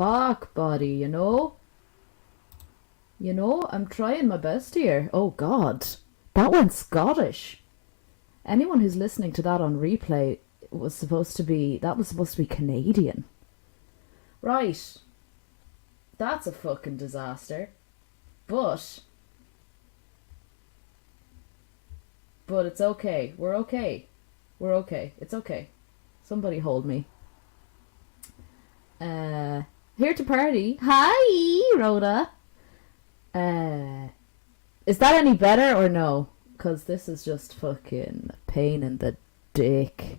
fuck, buddy, you know? You know, I'm trying my best here. Oh, God. That went Scottish. Anyone who's listening to that on replay was supposed to be... That was supposed to be Canadian. Right. That's a fucking disaster. But it's okay. We're okay. We're okay. It's okay. Somebody hold me. Here to party. Hi, Rhoda. Is that any better or no? Because this is just fucking a pain in the dick.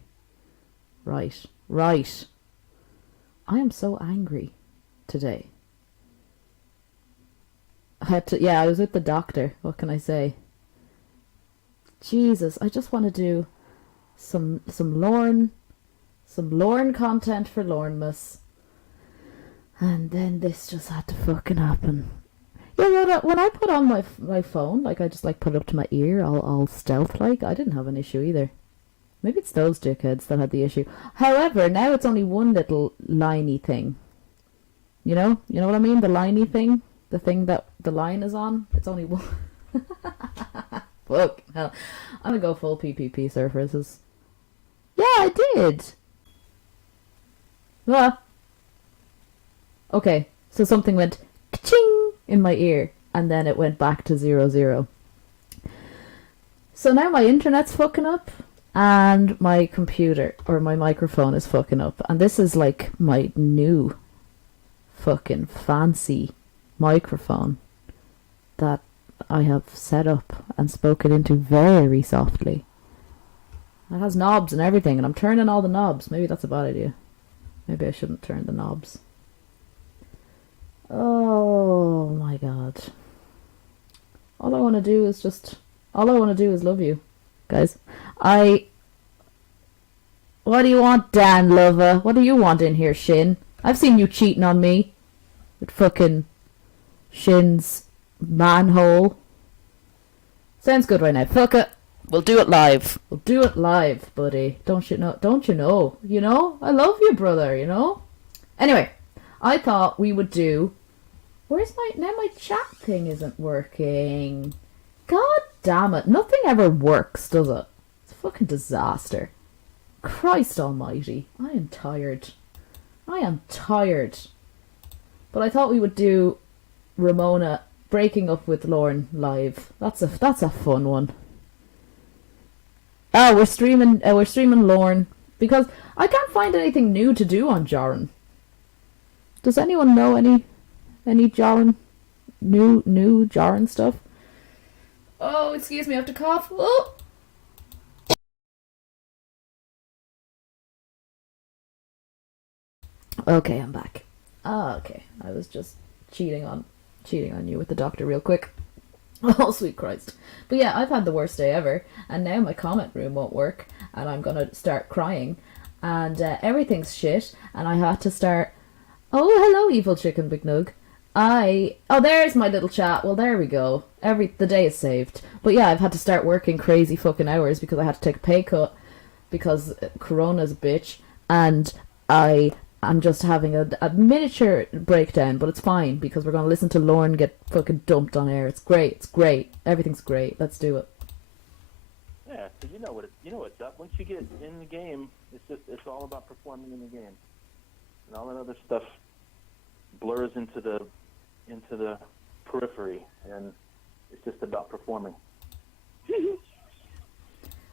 Right. Right. I am so angry today. I was with the doctor. What can I say? Jesus, I just want to do some Lorne content for Lornemas. And then this just had to fucking happen. Yeah, when I put on my phone, like I just like put it up to my ear, all stealth like, I didn't have an issue either. Maybe it's those dickheads that had the issue. However, now it's only one little liney thing. You know what I mean? The liney thing, the thing that the line is on. It's only one. Fuck hell, I'm gonna go full PPP surfaces. Yeah, I did. Ah. Okay, so something went ka-ching in my ear, and then it went back to 0, 0. So now my internet's fucking up, and my computer, or my microphone is fucking up. And this is like my new fucking fancy microphone that I have set up and spoken into very softly. It has knobs and everything, and I'm turning all the knobs. Maybe that's a bad idea. Maybe I shouldn't turn the knobs. Oh my God. All I want to do is love you, guys. What do you want, Dan lover? What do you want in here, Shin? I've seen you cheating on me with fucking Shin's manhole. Sounds good right now. Fuck it. We'll do it live. We'll do it live, buddy. Don't you know? Don't you know? You know? I love you, brother, you know? Anyway, I thought we would do... Where's my chat thing isn't working. God damn it. Nothing ever works, does it? It's a fucking disaster. Christ almighty. I am tired. But I thought we would do Ramona breaking up with Lorne live. That's a fun one. Oh, we're streaming Lorne because I can't find anything new to do on Joran. Does anyone know any Joran new Joran stuff? Oh, excuse me, I have to cough. Oh. Okay, I'm back. Okay. I was just cheating on you with the doctor real quick. Oh, sweet Christ. But yeah, I've had the worst day ever, and now my comment room won't work, and I'm gonna start crying, and everything's shit, and I had to start... Oh, hello, evil chicken McNug. Oh, there's my little chat. Well, there we go. The day is saved. But yeah, I've had to start working crazy fucking hours because I had to take a pay cut because Corona's a bitch, and I'm just having a miniature breakdown, but it's fine because we're going to listen to Lorne get fucking dumped on air. It's great. It's great. Everything's great. Let's do it. Yeah, so you know what's up. Once you get in the game, it's all about performing in the game, and all that other stuff blurs into the periphery, and it's just about performing.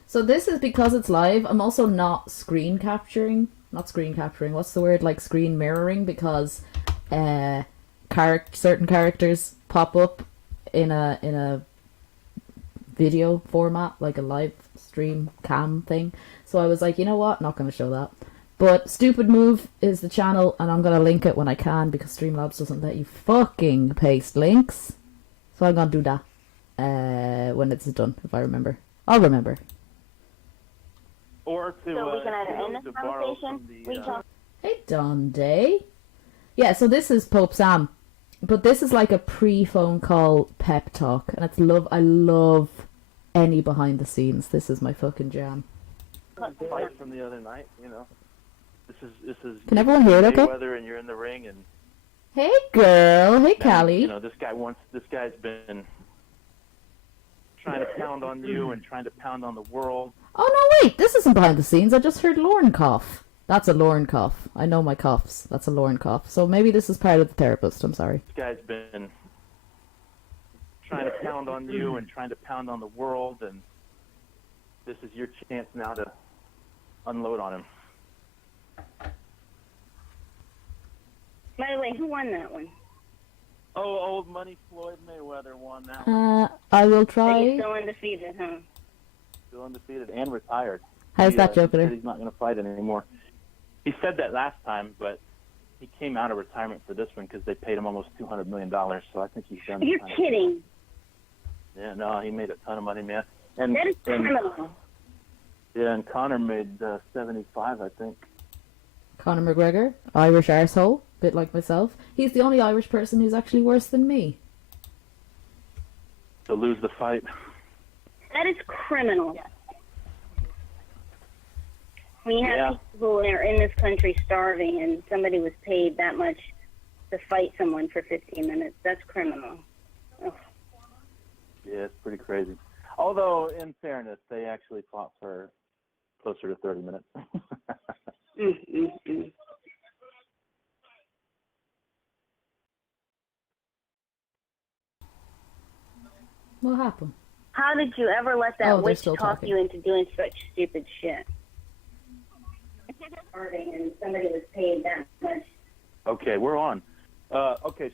So this is because it's live. I'm also not screen capturing. What's the word? Like screen mirroring, because certain characters pop up in a video format, like a live stream cam thing. So I was like, you know what? Not going to show that. But stoopid moove is the channel, and I'm going to link it when I can because Streamlabs doesn't let you fucking paste links. So I'm going to do that when it's done, if I remember. I'll remember. Or to, so we can either end this conversation. Hey, Donday. Yeah, so this is Pope Sam, but this is like a pre-phone call pep talk, and I love any behind the scenes. This is my fucking jam. Fight from the other night, you know. This is. Can everyone hear it? Okay. Weather, and you're in the ring, and Hey, girl. Hey, Now, Callie. this guy's been trying to pound on you and trying to pound on the world. Oh, no, wait. This isn't behind the scenes. I just heard Lauren cough. That's a Lauren cough. I know my coughs. That's a Lauren cough. So maybe this is part of the therapist. I'm sorry. This guy's been trying to pound on you and trying to pound on the world, and this is your chance now to unload on him. By the way, who won that one? Oh, old money Floyd Mayweather won that one. I will So try. he's still undefeated, huh? Still undefeated and retired. How's that, He Joker? said he's not going to fight anymore. He said that last time, but he came out of retirement for this one because they paid him almost $200 million, so I think he's done. You're kidding. Yeah, no, he made a ton of money, man. And, That is criminal. Yeah, and Conor made 75, I think. Conor McGregor, Irish arsehole, bit like myself. He's the only Irish person who's actually worse than me. To lose the fight. That is criminal. When you have people that are in this country starving and somebody was paid that much to fight someone for 15 minutes, that's criminal. Ugh. Yeah, it's pretty crazy. Although, in fairness, they actually fought for closer to 30 minutes. What happened? How did you ever let that witch talk talking. you into doing such stupid shit? And somebody was paid that much. Okay, we're on. Okay.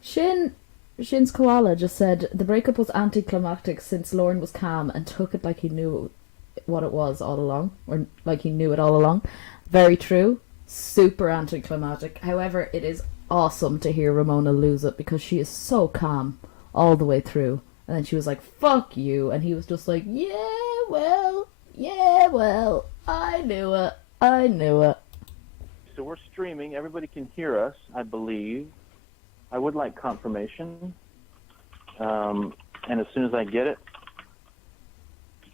Shin's koala just said the breakup was anticlimactic since Lauren was calm and took it like he knew what it was all along, or like he knew it all along. Very true. Super anticlimactic. However, it is awesome to hear Ramona lose it because she is so calm all the way through. And then she was like, "Fuck you," and he was just like, yeah, well, I knew it. So we're streaming. Everybody can hear us, I believe. I would like confirmation. And as soon as I get it,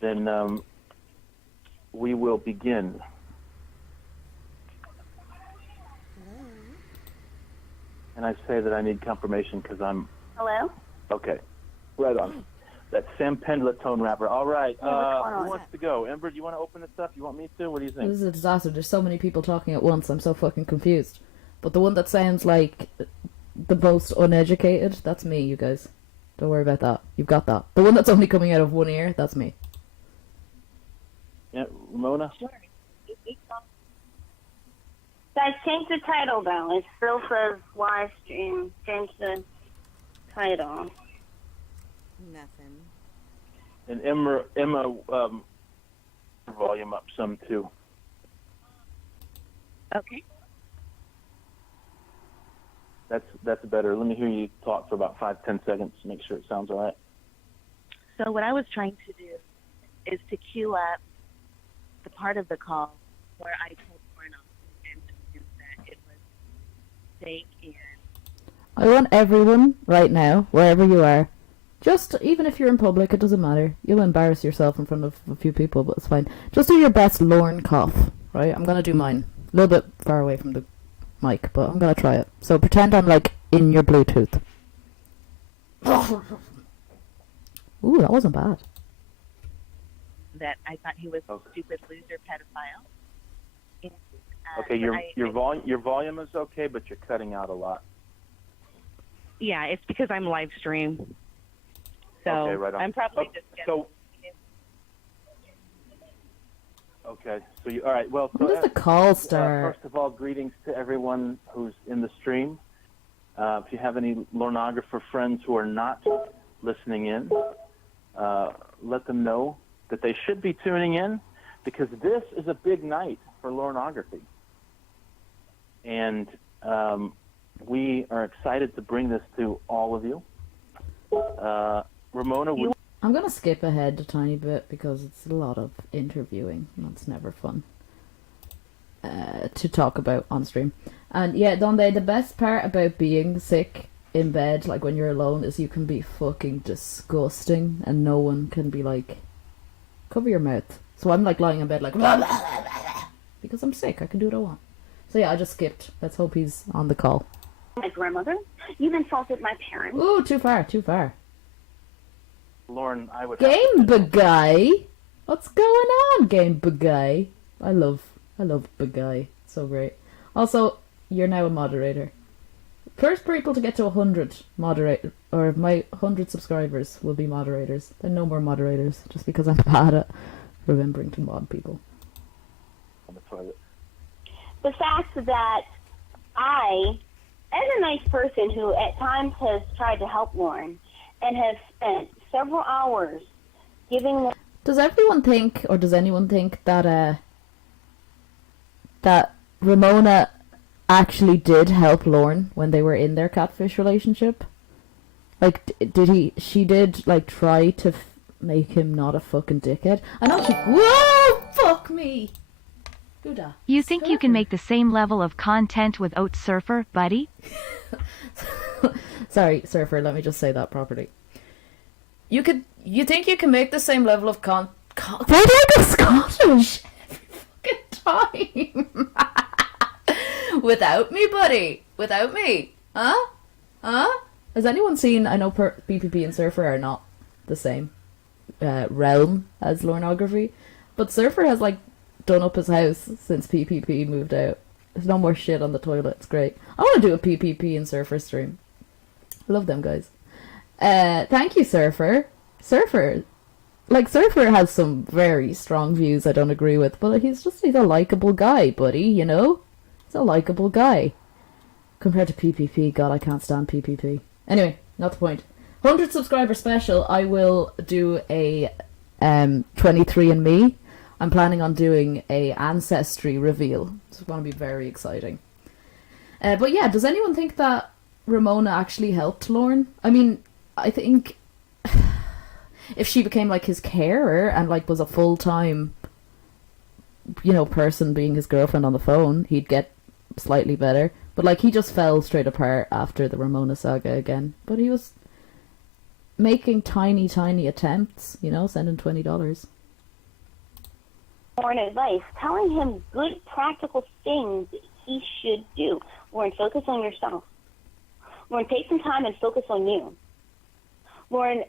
then we will begin. And I say that I need confirmation because I'm... Hello? Okay. Right on. That's Sam Pendleton rapper. All right. Who wants to go? Ember, do you want to open this up? You want me to? What do you think? This is a disaster. There's so many people talking at once. I'm so fucking confused. But the one that sounds like the most uneducated, that's me, you guys. Don't worry about that. You've got that. The one that's only coming out of one ear, that's me. Yeah, Ramona? Sure. Guys, change the title, though. It still says live stream. Change the title. Nothing. And Emma volume up some, too. Okay. That's better. Let me hear you talk for about 5-10 seconds to make sure it sounds all right. So what I was trying to do is to queue up the part of the call where I told Cornell and him that it was fake and... I want everyone, right now, wherever you are, just, even if you're in public, it doesn't matter. You'll embarrass yourself in front of a few people, but it's fine. Just do your best Lorne cough, right? I'm gonna do mine. A little bit far away from the mic, but I'm gonna try it. So pretend I'm, like, in your Bluetooth. Ooh, that wasn't bad. That I thought he was a stupid loser pedophile. And, Okay, your volume is okay, but you're cutting out a lot. Yeah, it's because I'm live stream. So okay, right on. I'm probably just gonna... Okay, so you all right? Well, so When does the call start? first of all, greetings to everyone who's in the stream. If you have any Lornographer friends who are not listening in, let them know that they should be tuning in because this is a big night for Lornography. And we are excited to bring this to all of you. Ramona, I'm gonna skip ahead a tiny bit because it's a lot of interviewing. That's never fun to talk about on stream. And yeah, Donde, the best part about being sick in bed, like when you're alone, is you can be fucking disgusting and no one can be like, cover your mouth. So I'm like lying in bed like, blah, blah, blah, blah, blah, because I'm sick. I can do what I want. So yeah, I just skipped. Let's hope he's on the call. my grandmother. You've insulted my parents. Ooh, too far, too far. Lauren, I would Game Guy? What's going on, Game Guy? I love Guy. So great. Also, you're now a moderator. First people to get to 100 moderate, or my 100 subscribers will be moderators. Then no more moderators, just because I'm bad at remembering to mod people. The fact that I, as a nice person who at times has tried to help Lauren and has spent several hours giving... Does everyone think, or does anyone think that that Ramona actually did help Lauren when they were in their catfish relationship? Like, she did, like, try to make him not a fucking dickhead? I know she... Whoa! Fuck me! Buddha. You think you can make the same level of content without Surfer, buddy? Sorry, Surfer, let me just say that properly. You think you can make the same level of Why do I go Scottish every fucking time? Without me, buddy. Without me. Huh? Has anyone seen... I know BPP and Surfer are not the same realm as Lornography, but Surfer has, like, done up his house since PPP moved out. There's no more shit on the toilet. It's great. I want to do a PPP and Surfer stream. Love them guys. Thank you, Surfer. Surfer has some very strong views I don't agree with, but he's a likable guy, buddy, you know? He's a likable guy. Compared to PPP, God, I can't stand PPP. Anyway, not the point. 100 subscriber special, I will do a 23andMe. I'm planning on doing a ancestry reveal. It's going to be very exciting. But yeah, does anyone think that Ramona actually helped Lauren? I mean, I think if she became like his carer and like was a full-time, you know, person being his girlfriend on the phone, he'd get slightly better. But like he just fell straight apart after the Ramona saga again. But he was making tiny attempts, you know, sending $20. Lauren advice, telling him good practical things that he should do. Lauren, focus on yourself. Lauren, take some time and focus on you. Lauren,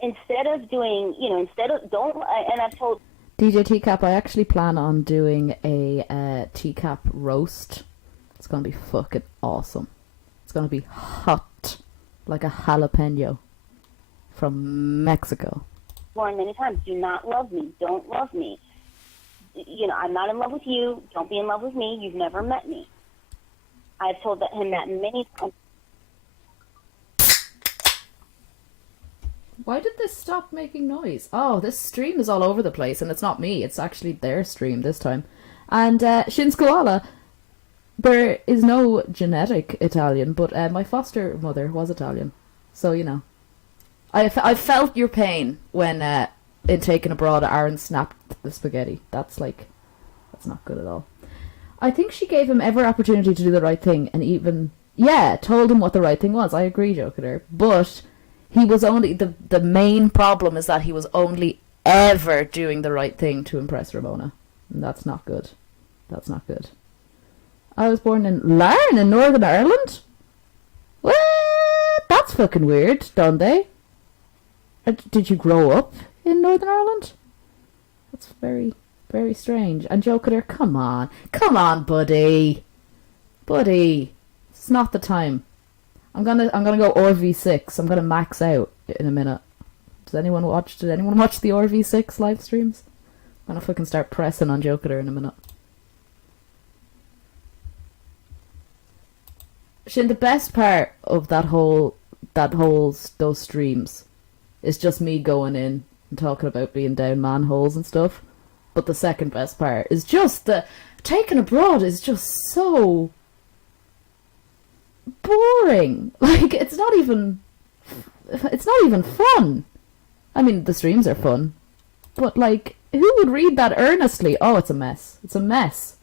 instead of doing, you know, and I've told... DJ Teacup, I actually plan on doing a Teacup roast. It's going to be fucking awesome. It's going to be hot, like a jalapeno from Mexico. Lauren, many times, do not love me. Don't love me. You know, I'm not in love with you. Don't be in love with me. You've never met me. I've told him that many times. Why did this stop making noise? Oh, this stream is all over the place, and it's not me. It's actually their stream this time. And Shin's Koala, there is no genetic Italian, but my foster mother was Italian. So, you know. I felt your pain when... in Taken Abroad, Aaron snapped the spaghetti. That's not good at all. I think she gave him every opportunity to do the right thing and even, told him what the right thing was. I agree, Joker. But he was only, the main problem is that he was only ever doing the right thing to impress Ramona. And that's not good. That's not good. I was born in Larne in Northern Ireland? What? That's fucking weird, don't they? Did you grow up in Northern Ireland? That's very, very strange. And Joker, come on, buddy, it's not the time. I'm gonna go RV6. I'm gonna max out in a minute. Did anyone watch the RV6 live streams? I'm gonna fucking start pressing on Joker in a minute. Shin, the best part of those streams is just me going in and talking about being down manholes and stuff. But the second best part is just the Taken Abroad is just so boring. Like, it's not even fun. I mean, the streams are fun, but like, who would read that earnestly? Oh, it's a mess. It's a mess.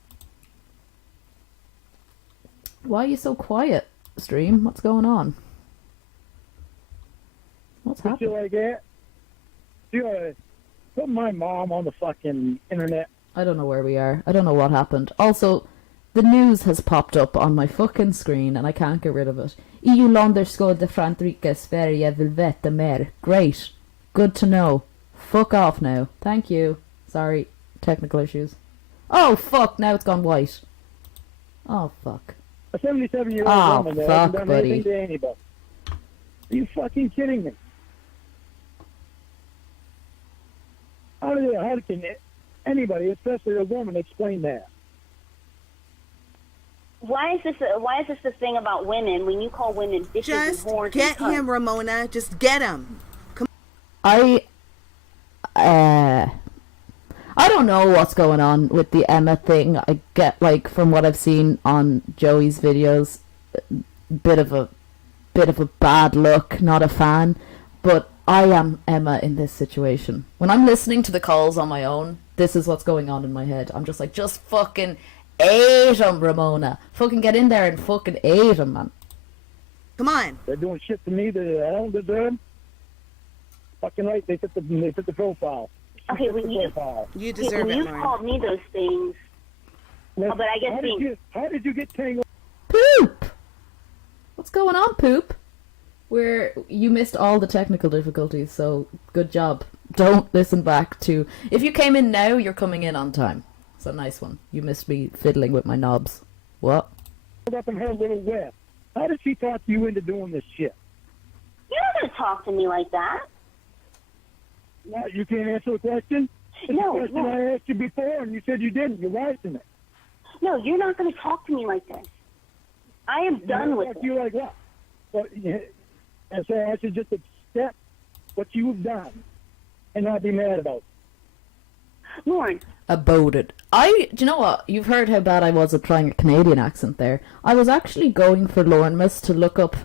Why are you so quiet, stream? What's going on? What's happening? You like that? You put my mom on the fucking internet. I don't know where we are. I don't know what happened. Also, the news has popped up on my fucking screen and I can't get rid of it. EU länder skulle Frankrike, Sverige vill veta mer. Great. Good to know. Fuck off now. Thank you. Sorry. Technical issues. Oh, fuck. Now it's gone white. Oh, fuck. A 77-year-old Oh, woman that fuck, hasn't done buddy. anything to anybody. Are you fucking kidding me? How can anybody, especially a woman, explain that? Why is this the thing about women when you call women bitches Just and whores? get and cunts? him, Ramona. Just get him. I don't know what's going on with the Emma thing. I get, like, from what I've seen on Joey's videos, bit of a bad look, not a fan, but I am Emma in this situation. When I'm listening to the calls on my own, this is what's going on in my head. I'm just like, just fucking ate him, Ramona. Fucking get in there and fucking ate him, man. Come on. They're doing shit to me that I don't deserve. Fucking right, they fit the profile. Okay, when you deserve when it, you Lauren. called me those things, Well, but I guess how did you get tangled? Poop! What's going on, Poop? You missed all the technical difficulties, so good job. Don't listen back to... If you came in now, you're coming in on time. It's a nice one. You missed me fiddling with my knobs. What? Up in her little web. How did she talk you into doing this shit? you're not going to talk to me like that. No, you can't answer the question? It's No, a question no. I asked you before, and you said you didn't. You're right in it. No, you're not going to talk to me like this. I am done with it. You like what? Well, and so I should just accept what you've done and not be mad about it. Lauren, About it. Do you know what? You've heard how bad I was at trying a Canadian accent there. I was actually going for Lornemus to look up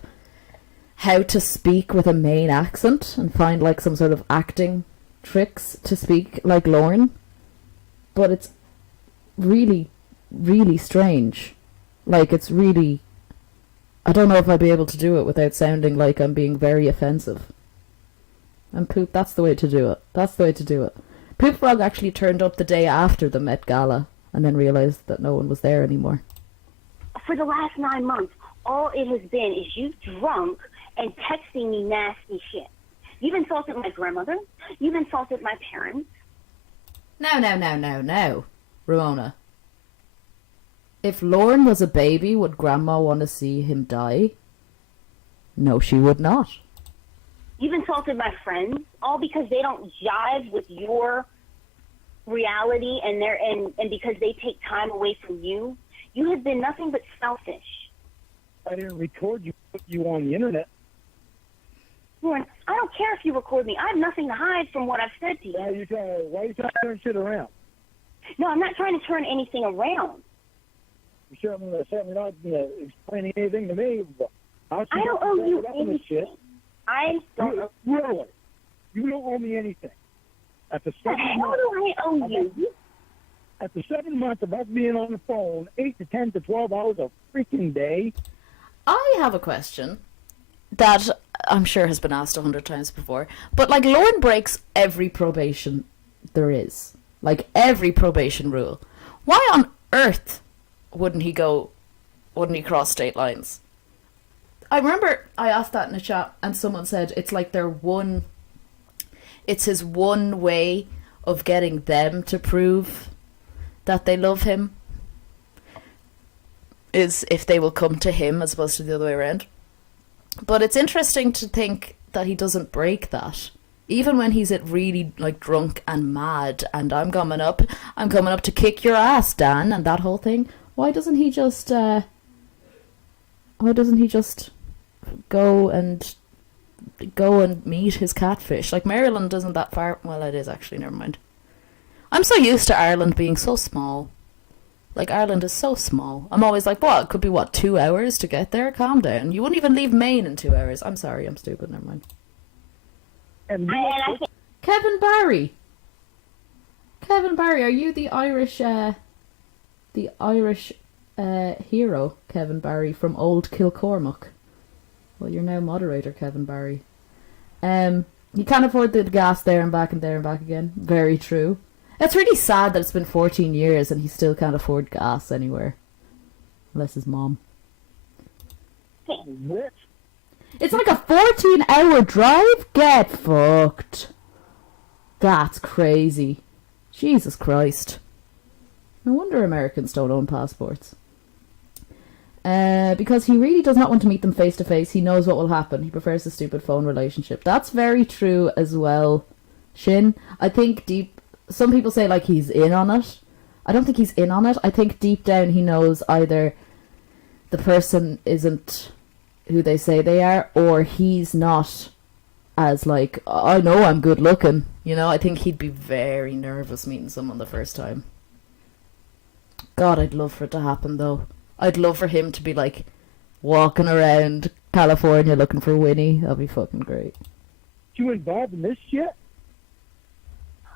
how to speak with a Maine accent and find like some sort of acting tricks to speak like Lauren. But it's really, really strange. Like, it's really... I don't know if I'd be able to do it without sounding like I'm being very offensive. And Poop, that's the way to do it. That's the way to do it. Poop Frog actually turned up the day after the Met Gala and then realised that no one was there anymore. for the last 9 months, all it has been is you drunk and texting me nasty shit. You've insulted my grandmother. You've insulted my parents. No. Ramona. If Lauren was a baby, would Grandma want to see him die? No, she would not. You've insulted my friends, all because they don't jive with your reality and because they take time away from you. You have been nothing but selfish. I didn't record you, put you on the internet. Lauren, I don't care if you record me. I have nothing to hide from what I've said to you. Why are you trying to turn shit around? No, I'm not trying to turn anything around. You're certainly not explaining anything to me. I don't owe you anything. Shit. I don't. Really? You don't owe me anything. After What the 7 hell months, do I owe you? after 7 months of us being on the phone, 8 to 10 to 12 hours a freaking day. I have a question that I'm sure has been asked 100 times before. But, like, Lauren breaks every probation there is. Like, every probation rule. Why on earth wouldn't he cross state lines? I remember I asked that in a chat and someone said it's like it's his one way of getting them to prove that they love him is if they will come to him as opposed to the other way around. But it's interesting to think that he doesn't break that. Even when he's at really like drunk and mad and I'm coming up to kick your ass, Dan, and that whole thing. Why doesn't he just go and meet his catfish? Like, Maryland isn't that far. Well, it is actually, never mind. I'm so used to Ireland being so small. Like, Ireland is so small. I'm always like, what? It could be, 2 hours to get there? Calm down. You wouldn't even leave Maine in 2 hours. I'm sorry, I'm stupid, never mind. And I think Kevin Barry, are you the Irish hero, Kevin Barry, from Old Kilcormac? Well, you're now moderator, Kevin Barry. You can't afford the gas there and back and there and back again. Very true. It's really sad that it's been 14 years and he still can't afford gas anywhere. Unless his mom. What? It's like a 14-hour drive? Get fucked. That's crazy. Jesus Christ. No wonder Americans don't own passports. Because he really does not want to meet them face to face. He knows what will happen. He prefers the stupid phone relationship. That's very true as well, Shin. I think some people say like he's in on it. I don't think he's in on it. I think deep down he knows either the person isn't who they say they are, or he's not as like, I know I'm good looking. You know, I think he'd be very nervous meeting someone the first time. God, I'd love for it to happen though. I'd love for him to be like walking around California looking for Winnie. That'd be fucking great. You involved in this shit?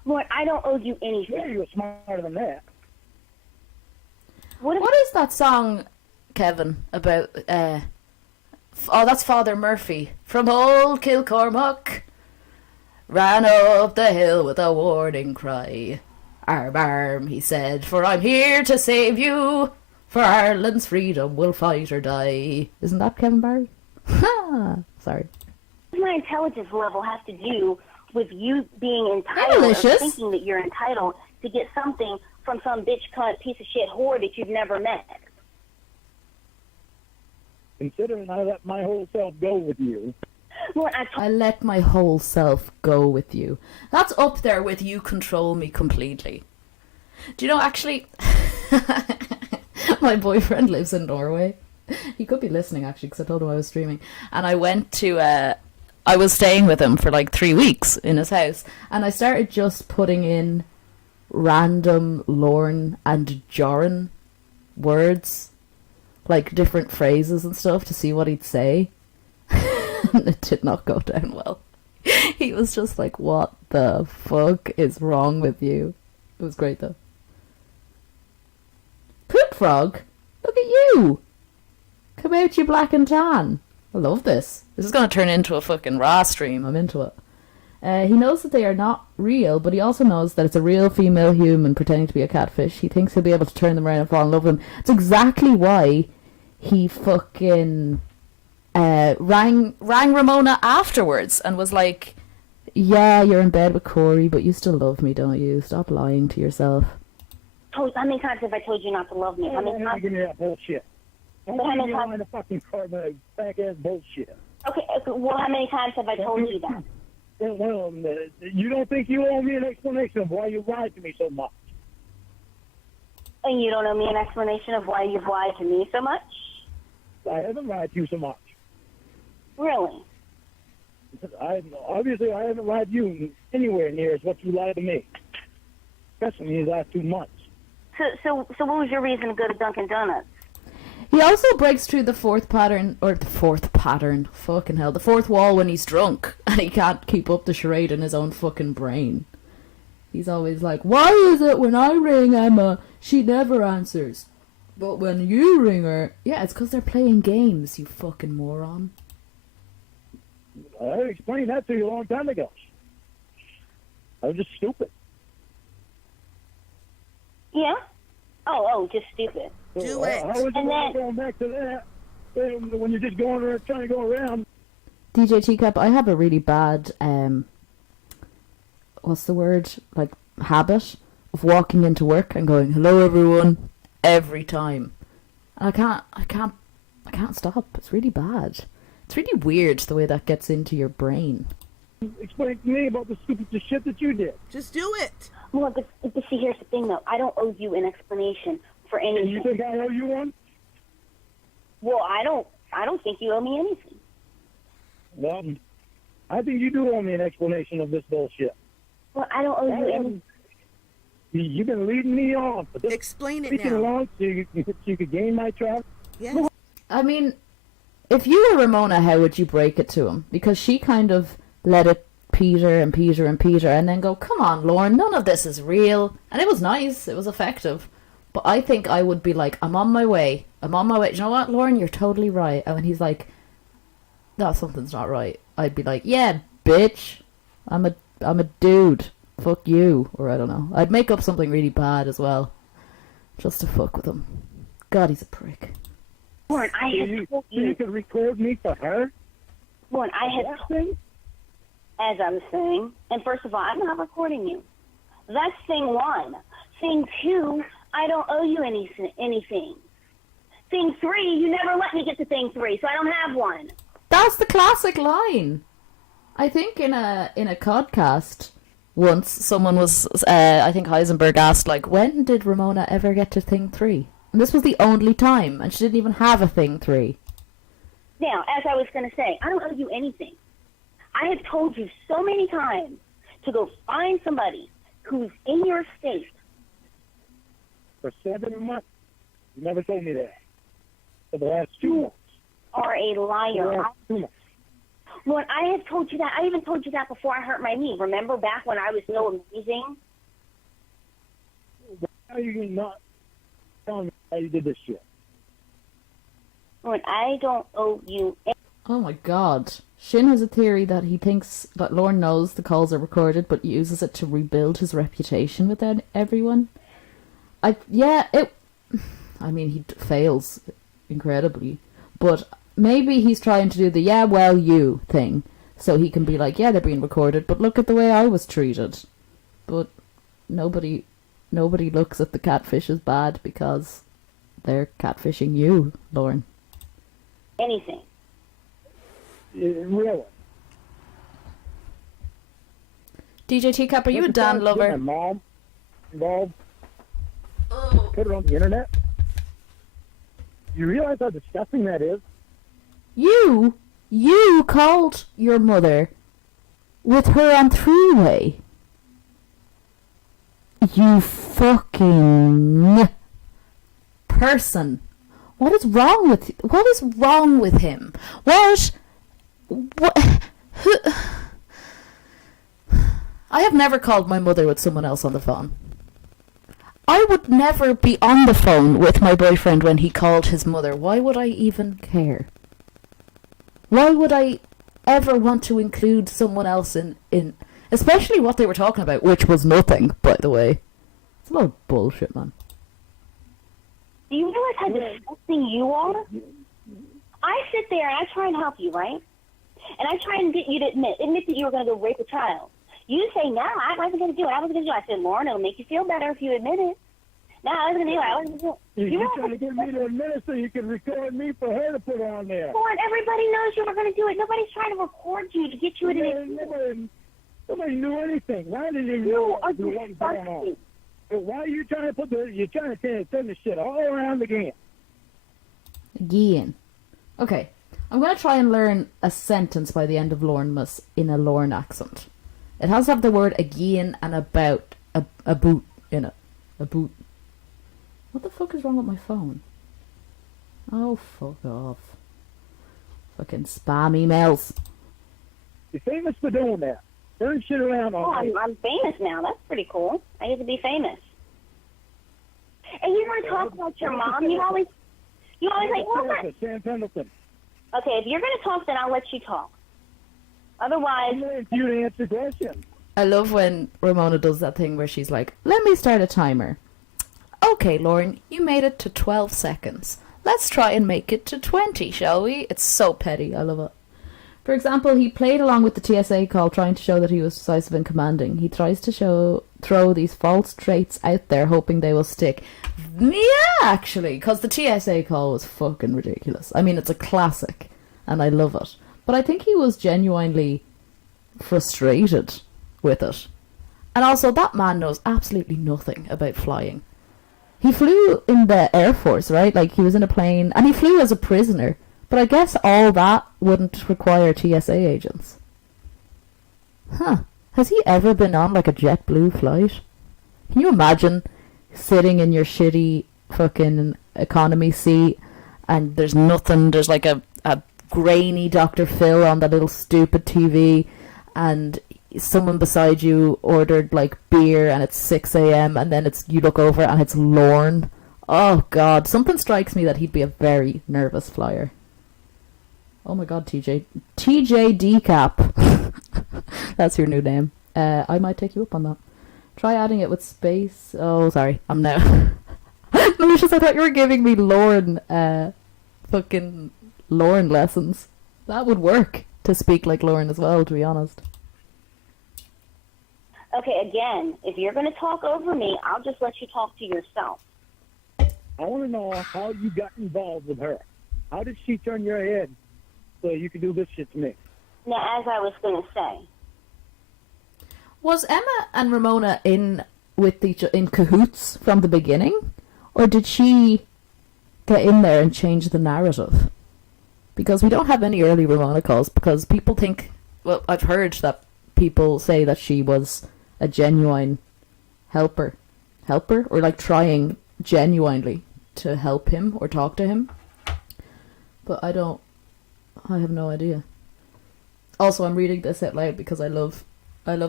Lord, I don't owe you anything. Yeah, you're smarter than that. What is that song, Kevin, about, oh, that's Father Murphy. From old Kilcormac, ran up the hill with a warning cry. Arm, arm, he said, for I'm here to save you. For Ireland's freedom, we'll fight or die. Isn't that Kevin Barry? Ha! Sorry. does my intelligence level have to do with you being entitled or thinking that you're entitled to get something from some bitch cunt piece of shit whore that you've never met? Considering I let my whole self go with you. Well, I let my whole self go with you. That's up there with you control me completely. Do you know, actually, my boyfriend lives in Norway. He could be listening, actually, because I told him I was streaming. And I went to, I was staying with him for like 3 weeks in his house. And I started just putting in random Lorne and Joran words, like different phrases and stuff, to see what he'd say. And it did not go down well. He was just like, what the fuck is wrong with you? It was great though. Poop Frog, look at you! Come out, you black and tan. I love this. This is going to turn into a fucking Raw stream. I'm into it. He knows that they are not real, but he also knows that it's a real female human pretending to be a catfish. He thinks he'll be able to turn them around and fall in love with them. It's exactly why he fucking rang Ramona afterwards and was like, yeah, you're in bed with Corey, but you still love me, don't you? Stop lying to yourself. How many times have I told you not to love me? How many times? Give me that bullshit. How many I'm times? in the fucking car with that back ass bullshit. Okay, well, how many times have I told you that? Well, you don't think you owe me an explanation of why you lied to me so much? And you don't owe me an explanation of why you've lied to me so much? I haven't lied to you so much. Really? Obviously, I haven't lied to you anywhere near as what you lied to me, especially in these last 2 months. So what was your reason to go to Dunkin' Donuts? He also breaks through the fourth pattern, fucking hell, the fourth wall when he's drunk, and he can't keep up the charade in his own fucking brain. He's always like, why is it when I ring Emma, she never answers, but when you ring her... Yeah, it's because they're playing games, you fucking moron. I explained that to you a long time ago. I was just stupid. Yeah? Oh, just stupid. Do it. How was And then- going back to that when you're just going around trying to go around? DJ Teacup, I have a really bad, what's the word? Like, habit of walking into work and going, hello everyone, every time. And I can't stop. It's really bad. It's really weird the way that gets into your brain. Explain to me about the stupid shit that you did. Just do it. Well, but see, here's the thing, though. I don't owe you an explanation for And anything. you think I owe you one? Well, I don't think you owe me anything. Well, I think you do owe me an explanation of this bullshit. Well, I don't owe you anything. You've been leading me on. But this Explain it speaking now. along so you could gain my trust. Yes. I mean, if you were Ramona, how would you break it to him? Because she kind of let it Peter and Peter and Peter and then go, come on, Lauren, none of this is real. And it was nice. It was effective. But I think I would be like, I'm on my way. I'm on my way. Do you know what, Lauren? You're totally right. And when he's like, no, something's not right, I'd be like, yeah, bitch. I'm a dude. Fuck you. Or I don't know. I'd make up something really bad as well. Just to fuck with him. God, he's a prick. Lauren, I So had told you you. can record me for her? Lauren, I had That told thing? as I was saying, and first of all, I'm not recording you. That's thing one. Thing two, I don't owe you anything. Thing three, you never let me get to thing three, so I don't have one. That's the classic line. I think in a podcast once someone was, I think Heisenberg asked, like, when did Ramona ever get to thing 3? And this was the only time, and she didn't even have a thing 3. Now, as I was going to say, I don't owe you anything. I have told you so many times to go find somebody who's in your state. For 7 months. You never told me that. For the last 2 months. Are a For the liar. last 2 months. Lord, I have told you that. I even told you that before I hurt my knee. Remember back when I was so amazing? Why are you not telling me how you did this shit? Lord, I don't owe you anything. Oh my god. Shin has a theory that he thinks that Lorne knows the calls are recorded but uses it to rebuild his reputation with everyone. I mean, he fails incredibly, but maybe he's trying to do the yeah, well, you thing, so he can be like, yeah, they're being recorded, but look at the way I was treated. But nobody looks at the catfish as bad because they're catfishing you, Lorne. Anything. Really? DJ Teacup, are you a Look at Dan that, lover? get my mom involved. Put it on the internet. You realize how disgusting that is? You called your mother with her on three-way. You fucking person. What is wrong with him? What? Who? I have never called my mother with someone else on the phone. I would never be on the phone with my boyfriend when he called his mother. Why would I even care? Why would I ever want to include someone else in especially what they were talking about, which was nothing, by the way. It's a lot of bullshit, man. Do you realize how disgusting you are? I sit there and I try and help you, right? And I try and get you to admit that you were going to go rape a child. You say, no, I wasn't going to do it. I said, Lauren, it'll make you feel better if you admit it. No, I wasn't going to do it. I wasn't going to do it. You're trying to get me to admit it so you can record me for her to put on there. Lauren, everybody knows you were going to do it. Nobody's trying to record you to get you to Nobody knew anything. Why did you You know are what was going disgusting. on? But why are you trying to you're trying to turn this shit all around again? Again. Okay. I'm going to try and learn a sentence by the end of Lornemus in a Lorne accent. It has to have the word again and about a boot in it. A boot. What the fuck is wrong with my phone? Oh, fuck off. Fucking spam emails. You're famous for doing that. Turn shit around Oh, on me. I'm famous now. That's pretty cool. I get to be famous. And you want to talk about your mom? You always like, well, what? Sam Pendleton. Okay, if you're going to talk, then I'll let you talk. Otherwise, I'm waiting for you to answer questions. I love when Ramona does that thing where she's like, let me start a timer. Okay, Lauren, you made it to 12 seconds. Let's try and make it to 20, shall we? It's so petty. I love it. For example, he played along with the TSA call trying to show that he was decisive and commanding. He tries to throw these false traits out there hoping they will stick. Yeah, actually, because the TSA call was fucking ridiculous. I mean, it's a classic, and I love it. But I think he was genuinely frustrated with it. And also, that man knows absolutely nothing about flying. He flew in the Air Force, right? Like, he was in a plane, and he flew as a prisoner. But I guess all that wouldn't require TSA agents. Huh. Has he ever been on, like, a JetBlue flight? Can you imagine sitting in your shitty fucking economy seat and there's nothing, there's like a grainy Dr. Phil on that little stupid TV and someone beside you ordered, like, beer and it's 6 a.m. and then you look over and it's Lorne. Oh, God. Something strikes me that he'd be a very nervous flyer. Oh my god, TJ. TJ Decap. That's your new name. I might take you up on that. Try adding it with space. Oh, sorry. I'm now. Malicious, I thought you were giving me Lorne fucking Lauren lessons. That would work to speak like Lauren as well, to be honest. Okay, again, if you're going to talk over me, I'll just let you talk to yourself. I want to know how you got involved with her. How did she turn your head so you could do this shit to me? Now, as I was going to say, Was Emma and Ramona in cahoots from the beginning? Or did she get in there and change the narrative? Because we don't have any early Ramona calls, because people think, well, I've heard that people say that she was a genuine helper, or like trying genuinely to help him or talk to him. But I have no idea. Also, I'm reading this out loud because I love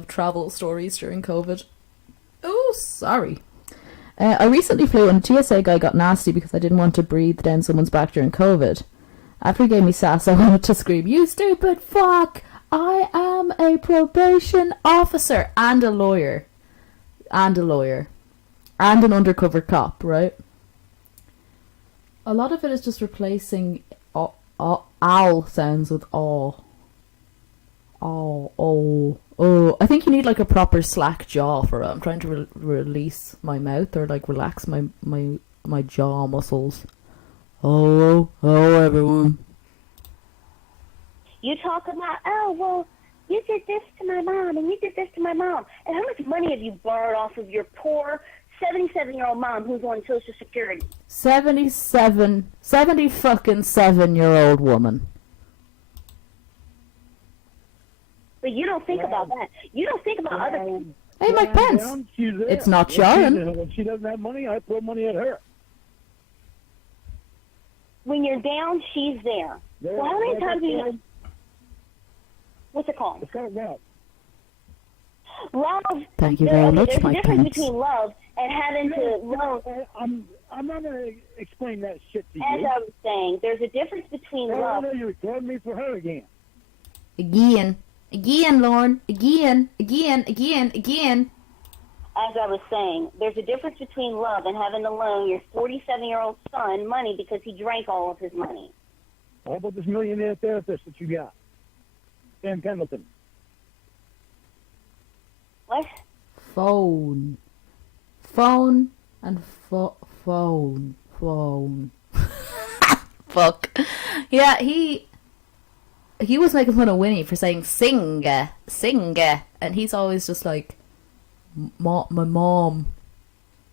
travel stories during COVID. Oh, sorry. I recently flew and a TSA guy got nasty because I didn't want to breathe down someone's back during COVID. After he gave me sass, I wanted to scream, "You stupid fuck! I am a probation officer and a lawyer. And an undercover cop," right? A lot of it is just replacing owl sounds with aw. Oh. I think you need like a proper slack jaw for it. I'm trying to release my mouth or like relax my jaw muscles. Oh, everyone. you talk about, oh, well, you did this to my mom, and you did this to my mom. And how much money have you borrowed off of your poor 77-year-old mom who's on Social Security? 70 fucking 7-year-old woman. But you don't think about that. You don't think about other things. Hey, Mike Pence. It's not Sharon. When she doesn't have money, I throw money at her. When you're down, she's there. Well, how many times do you... What's it called? It's called love. Love. Thank you very much, There's a Mike difference Pence. between love and having to love. I'm not going to explain that shit to you. As I was saying, there's a difference between love. You recording me for her again. Again, Lauren. Again. As I was saying, there's a difference between love and having to loan your 47-year-old son money because he drank all of his money. How about this millionaire therapist that you got? Sam Pendleton. What? Phone and phone. Fuck. Yeah, he was making fun of Winnie for saying sing, and he's always just like, my mom.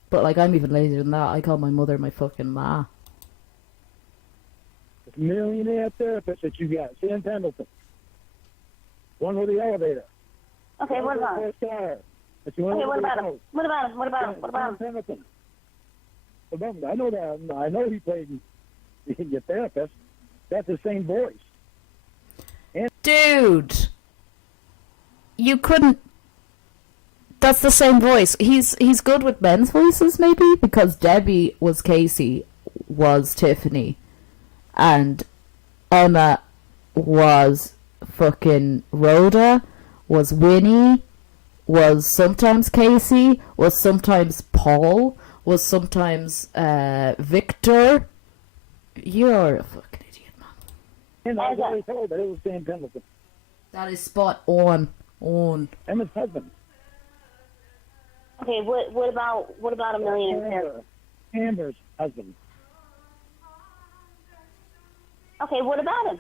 But like, I'm even lazier than that. I call my mother my fucking ma. This millionaire therapist that you got, Sam Pendleton. One with the elevator. Okay, what about him? Okay, what about him? What about him? Pendleton. I know that. I know he played your therapist. That's the same voice. Dude, you couldn't. That's the same voice. He's good with men's voices, maybe, because Debbie was Casey, was Tiffany, and Emma was fucking Rhoda, was Winnie, was sometimes Casey, was sometimes Paul, was sometimes Victor. You're a fucking idiot, man. And I was always told that it was Sam Pendleton. That is spot on. Emma's husband. Okay, what about a millionaire? Amber's husband. Okay, what about him?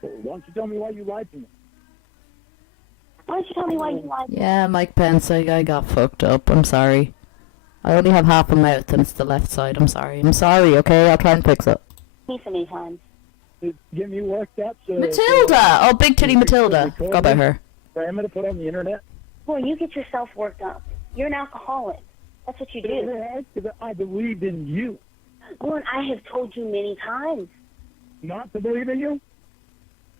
Why don't you tell me why you lied to me? Why don't you tell me why you lied? Yeah, Mike Pence, I got fucked up. I'm sorry. I only have half a mouth and it's the left side. I'm sorry, okay? I'll try and fix it. Me so many times. To get me worked up. So Matilda! Oh, Big Titty Matilda. Forgot about her. For Emma to put on the internet? Boy, you get yourself worked up. You're an alcoholic. That's what you do. Because I believed in you. Lauren, I have told you many times. Not to believe in you?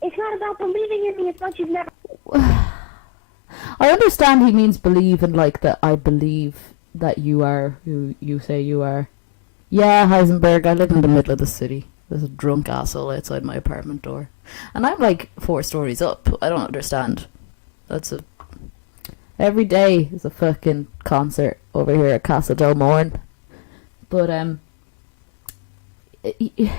It's not about believing in me. It's not you've never... I understand he means believe in, like, that I believe that you are who you say you are. Yeah, Heisenberg, I live in the middle of the city. There's a drunk asshole outside my apartment door. And I'm, like, 4 stories up. I don't understand. Every day is a fucking concert over here at Casa del Morn. But, he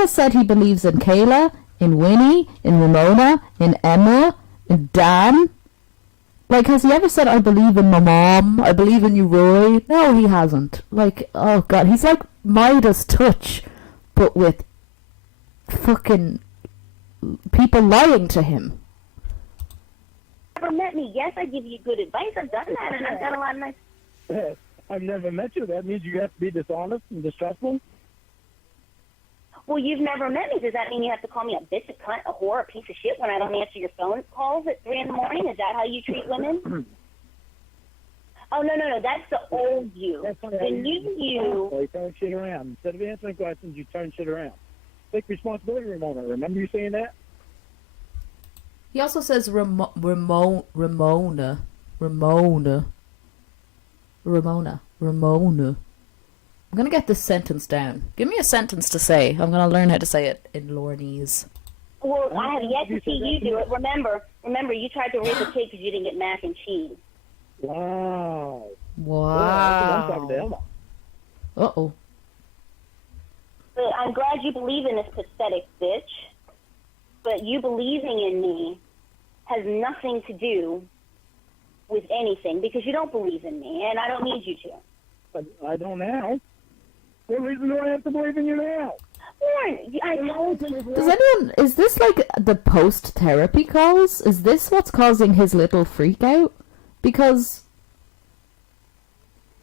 has said he believes in Kayla, in Winnie, in Ramona, in Emma, in Dan. Like, has he ever said, I believe in my mom, I believe in you, Roy? No, he hasn't. Like, oh god, he's like Midas Touch, but with fucking people lying to him. Never met me. Yes, I give you good advice. I've done that, and I've done a lot of nice. I've never met you. That means you have to be dishonest and distrustful? Well, you've never met me. Does that mean you have to call me a bitch, a cunt, a whore, a piece of shit when I don't answer your phone calls at 3 in the morning? Is that how you treat women? Oh, no. That's the old you. That's The new you. You turn shit around. Instead of answering questions, you turn shit around. Take responsibility, Ramona. Remember you saying that? He also says Ramona. I'm gonna get this sentence down. Give me a sentence to say. I'm gonna learn how to say it in Lornese. Well, I have yet to see you do it. Remember, you tried to raise a kid because you didn't get mac and cheese. Wow. Wow. Uh-oh. But I'm glad you believe in this pathetic bitch. But you believing in me has nothing to do with anything because you don't believe in me, and I don't need you to. But I don't now. What reason do I have to believe in you now? Warren, I told you. Does anyone... Is this like the post-therapy calls? Is this what's causing his little freak out? Because...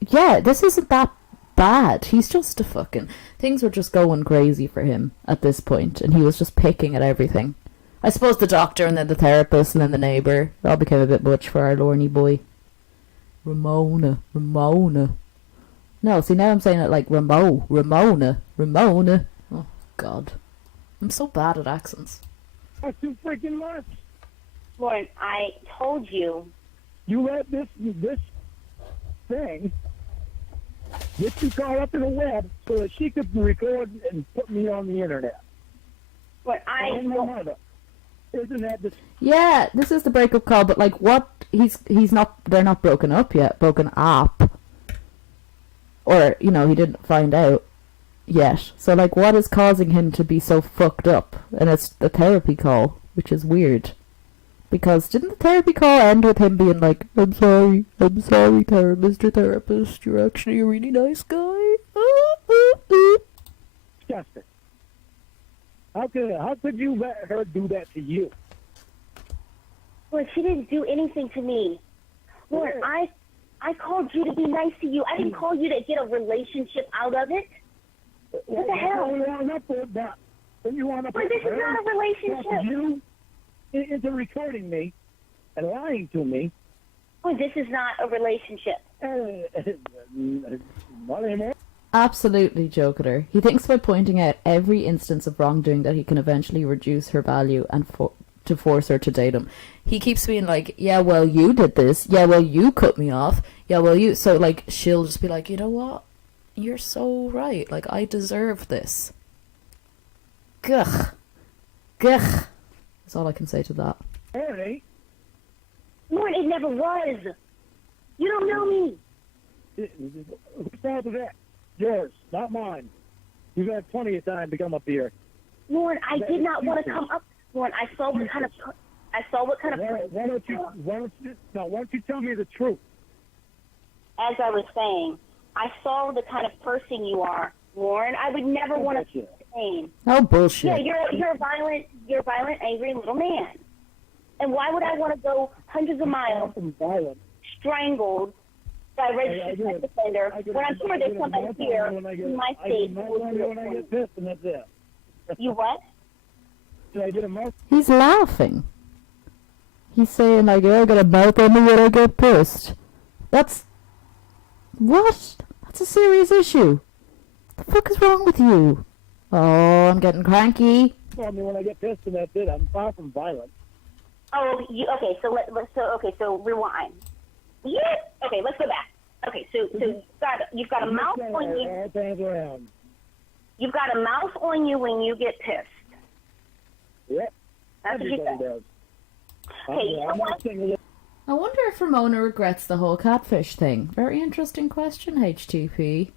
yeah, this isn't that bad. He's just a fucking... Things were just going crazy for him at this point, and he was just picking at everything. I suppose the doctor, and then the therapist, and then the neighbour. It all became a bit much for our Lorny boy. Ramona. No, see, now I'm saying it like Ramona. Oh, God. I'm so bad at accents. That's too freaking much. Lauren, I told you. You let this thing get you caught up in the web so that she could record and put me on the internet. But Isn't that the... Yeah, this is the breakup call, but like what? He's not... They're not broken up yet. Broken up. Or, he didn't find out yet. So, like, what is causing him to be so fucked up? And it's the therapy call, which is weird. Because didn't the therapy call end with him being like, I'm sorry, Mr. Therapist, you're actually a really nice guy? Disgusting. How could you let her do that to you? Well, she didn't do anything to me. Lauren, I called you to be nice to you. I didn't call you to get a relationship out of it. What the hell? But this is not a relationship. You into recording me and lying to me. Well, this is not a relationship. Not anymore. Absolutely joke at her. He thinks by pointing out every instance of wrongdoing that he can eventually reduce her value and to force her to date him. He keeps being like, yeah, well, you did this. Yeah, well, you cut me off. Yeah, well, you... So, like, she'll just be like, you know what? You're so right. Like, I deserve this. Gugh. That's all I can say to that. Hey. Lauren, it never was. You don't know me. Whose fault is that? Yours, not mine. You've had plenty of time to come up here. Lauren, I did not want to come up. Lauren, I saw what kind of... Why don't you tell me the truth? As I was saying, I saw the kind of person you are, Lauren. I would never want to be pain. Oh, bullshit. Yeah, you're a violent, angry little man. And why would I want to go hundreds of miles strangled by a registered sex offender when I'm sure there's somebody here in my state who will do it when I get pissed, and that's it. You what? Did I get a mouth? He's laughing. He's saying, like, I got a mouth on me when I get pissed. That's... What? That's a serious issue. What the fuck is wrong with you? Oh, I'm getting cranky. Tell me when I get pissed, and that's it. I'm far from violent. Oh, okay. So rewind. Yeah. Okay, let's go back. Okay, so you've got a mouth on you. You've got a mouth on you when you get pissed. Yep. That's what you said. Does. Hey, you know what? I wonder if Ramona regrets the whole catfish thing. Very interesting question, HTP.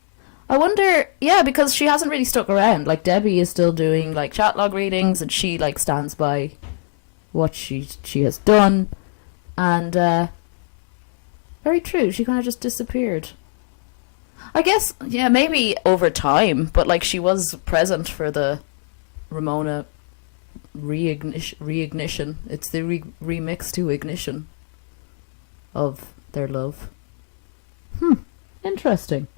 I wonder, yeah, because she hasn't really stuck around. Like, Debbie is still doing, like, chat log readings, and she, like, stands by what she has done. And, very true, she kind of just disappeared. I guess, yeah, maybe over time, but, like, she was present for the Ramona reignition. It's the remix to Ignition of their love. Interesting.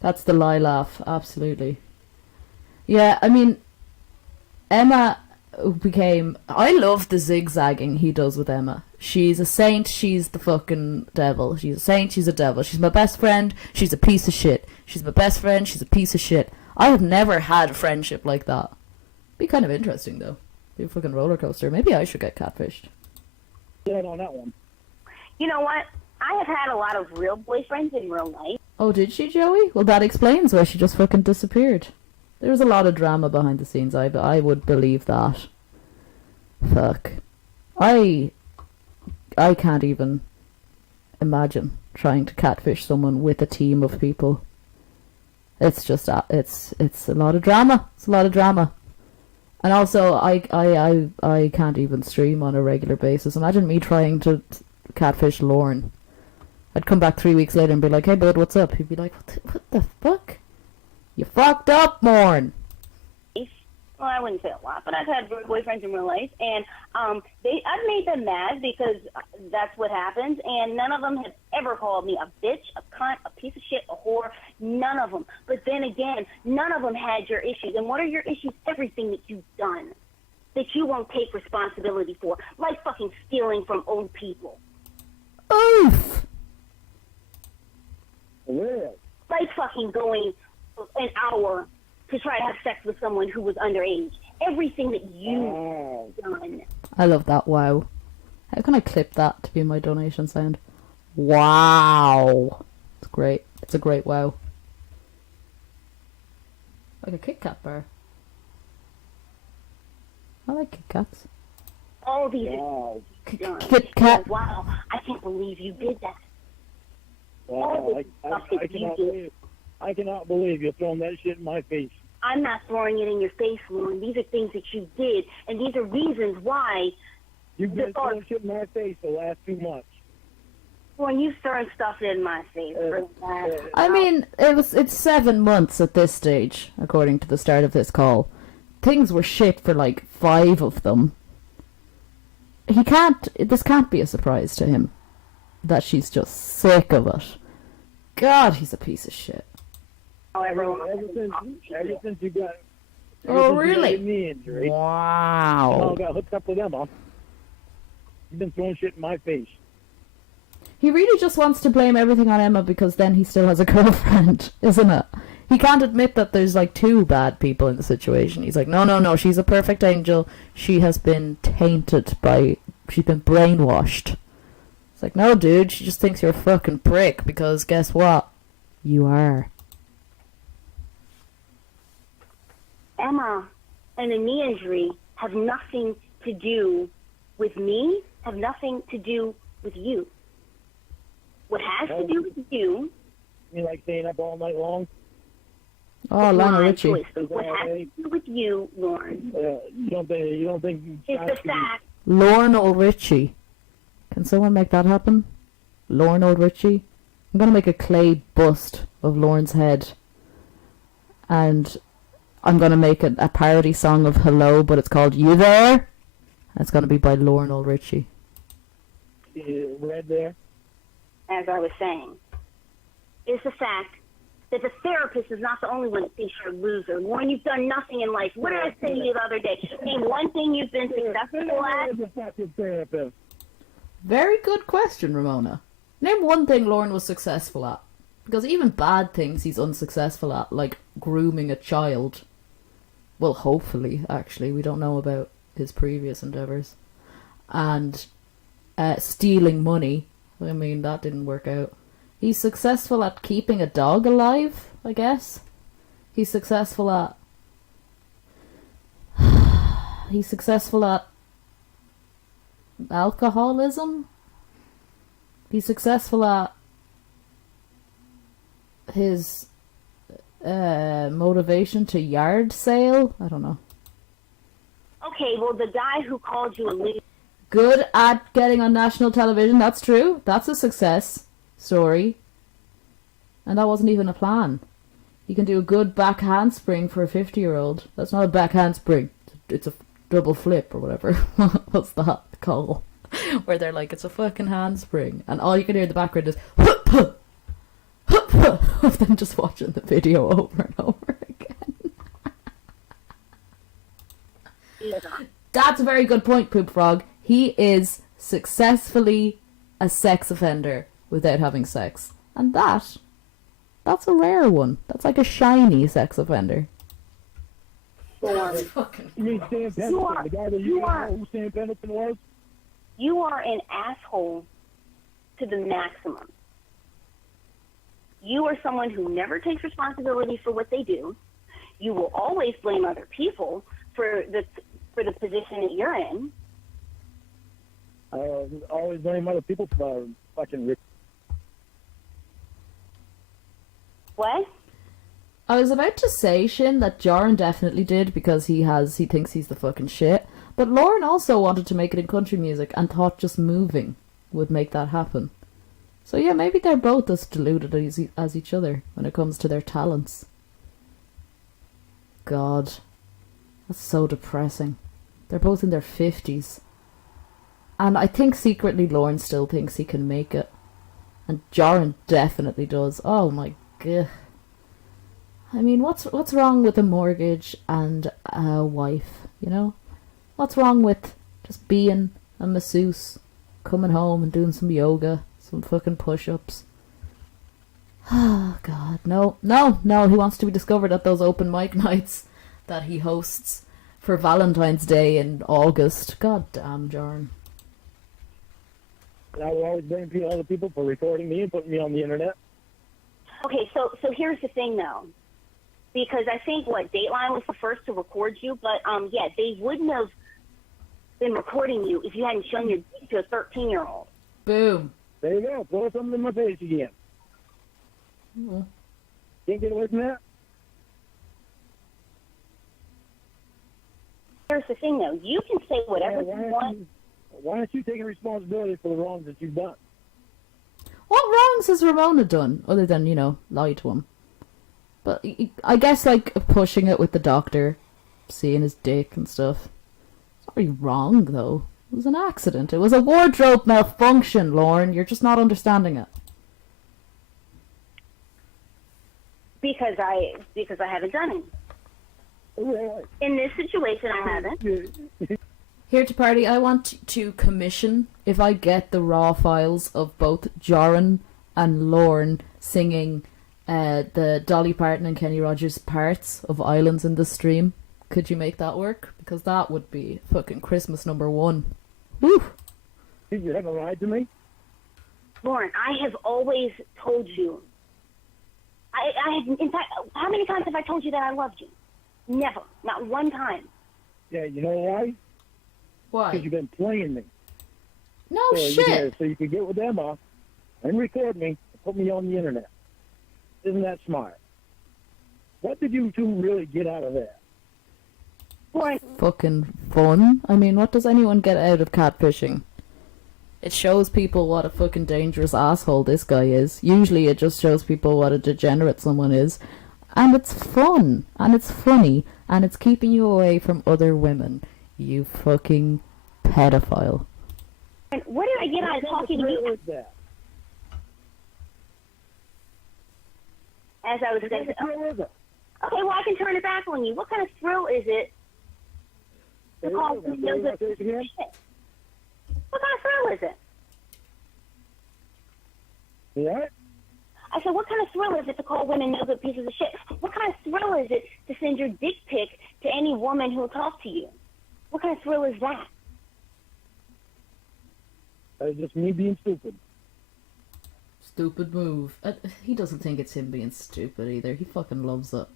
That's the lie laugh, absolutely. Yeah, I mean, Emma became... I love the zigzagging he does with Emma. She's a saint, she's the fucking devil. She's a saint, she's a devil. She's my best friend, she's a piece of shit. She's my best friend, she's a piece of shit. I have never had a friendship like that. Be kind of interesting, though. Be a fucking roller coaster. Maybe I should get catfished. Yeah, on that one. You know what? I have had a lot of real boyfriends in real life. Oh, did she, Joey? Well, that explains why she just fucking disappeared. There was a lot of drama behind the scenes. I would believe that. Fuck. I can't even imagine trying to catfish someone with a team of people. It's just it's a lot of drama. It's a lot of drama. And also, I can't even stream on a regular basis. Imagine me trying to catfish Lorne. I'd come back 3 weeks later and be like, "Hey, bud, what's up?" He'd be like, "What the fuck? You fucked up, Lorne." Well, I wouldn't say a lot, but I've had boyfriends in real life, and I've made them mad because that's what happens, and none of them have ever called me a bitch, a cunt, a piece of shit, a whore, none of them. But then again, none of them had your issues. And what are your issues? Everything that you've done that you won't take responsibility for, like fucking stealing from old people. Oof! Really? Like fucking going an hour to try to have sex with someone who was underage. Everything that you've done. I love that. Wow. How can I clip that to be my donation sound? Wow. It's great. It's a great wow. Like a Kit Kat bar. I like Kit Kats. All these Kit Kat. Oh, wow, I can't believe you did that. Wow, I cannot believe you're throwing that shit in my face. I'm not throwing it in your face, Lauren. These are things that you did, and these are reasons why. You've been throwing shit in my face the last 2 months. When you throwing stuff in my face. I mean, it's 7 months at this stage, according to the start of this call. Things were shit for like 5 of them. This can't be a surprise to him that she's just sick of it. God, he's a piece of shit. Ever since you got... Oh, really? Knee injury, wow. I got hooked up with Emma. You've been throwing shit in my face. He really just wants to blame everything on Emma because then he still has a girlfriend, isn't it? He can't admit that there's like 2 bad people in the situation. He's like, no, she's a perfect angel. She has been tainted by... She's been brainwashed. It's like, no, dude, she just thinks you're a fucking prick because guess what? You are. Emma and the knee injury have nothing to do with me, have nothing to do with you. What has to do with you... You like staying up all night long? Oh, Lionel Richie. What has to do with you, Lauren? You don't think it's the fact... Lionel Richie. Can someone make that happen? Lionel Richie? I'm gonna make a clay bust of Lauren's head. And I'm gonna make a parody song of Hello, but it's called You There? And it's gonna be by Lionel Richie. Red there? As I was saying, is the fact that the therapist is not the only one that thinks you're a loser. Lauren, you've done nothing in life. What did I say to you the other day? Name one thing you've been successful at. Very good question, Ramona. Name one thing Lauren was successful at. Because even bad things he's unsuccessful at, like grooming a child. Well, hopefully, actually. We don't know about his previous endeavours. And stealing money. I mean, that didn't work out. He's successful at keeping a dog alive, I guess. He's successful at... He's successful at... alcoholism? He's successful at... his motivation to yard sale? I don't know. Okay, well, the guy who called you a loser. Good at getting on national television, that's true. That's a success story. And that wasn't even a plan. You can do a good back handspring for a 50-year-old. That's not a back handspring. It's a double flip or whatever. What's that called? Where they're like, it's a fucking handspring. And all you can hear in the background is of them just watching the video over and over again. That's a very good point, Poop Frog. He is successfully a sex offender without having sex. And that's a rare one. That's like a shiny sex offender. That's fucking You mean Sam Pendleton, the guy that you know who Sam Pendleton was? You are an asshole to the maximum. You are someone who never takes responsibility for what they do. You will always blame other people for the position that you're in. Always blame other people for fucking rich. What? I was about to say, Shin, that Jaron definitely did because he thinks he's the fucking shit. But Lauren also wanted to make it in country music and thought just moving would make that happen. So yeah, maybe they're both as deluded as each other when it comes to their talents. God. That's so depressing. They're both in their 50s. And I think secretly Lauren still thinks he can make it. And Jaron definitely does. Oh my god. I mean, what's wrong with a mortgage and a wife, you know? What's wrong with just being a masseuse, coming home and doing some yoga, some fucking push-ups? Oh, God, no, he wants to be discovered at those open mic nights that he hosts for Valentine's Day in August. God damn, Jaron. And I will always blame other people for recording me and putting me on the internet. Okay, so here's the thing, though. Because I think, Dateline was the first to record you, but, yeah, they wouldn't have been recording you if you hadn't shown your dick to a 13-year-old. Boom. There you go. Throw something in my face again. Mm. Can't get away from that? Here's the thing, though. You can say whatever you want. Why aren't you taking responsibility for the wrongs that you've done? What wrongs has Ramona done, other than, lie to him? But I guess, pushing it with the doctor, seeing his dick and stuff. It's not really wrong, though. It was an accident. It was a wardrobe malfunction, Lauren. You're just not understanding it. Because I haven't done it. In this situation, I haven't. Here to party, I want to commission, if I get the raw files of both Jaron and Lauren singing the Dolly Parton and Kenny Rogers parts of Islands in the Stream. Could you make that work? Because that would be fucking Christmas #1. Woo! You haven't lied to me? Lauren, I have always told you. In fact, how many times have I told you that I loved you? Never. Not one time. Yeah, you know why? Why? Because you've been playing me. No so shit! So you can get with Emma and record me and put me on the internet. Isn't that smart? What did you two really get out of that? Lauren, Fucking fun. I mean, what does anyone get out of catfishing? It shows people what a fucking dangerous asshole this guy is. Usually it just shows people what a degenerate someone is. And it's fun. And it's funny. And it's keeping you away from other women. You fucking pedophile. what did I get out of talking to you? As I was saying, okay, well, I can turn it back on you. What kind of thrill is it to call women no good pieces of shit? What kind of thrill is it? What? I said, what kind of thrill is it to call women no good pieces of shit? What kind of thrill is it to send your dick pic to any woman who will talk to you? What kind of thrill is that? That's just me being stupid. Stupid move. He doesn't think it's him being stupid either. He fucking loves it.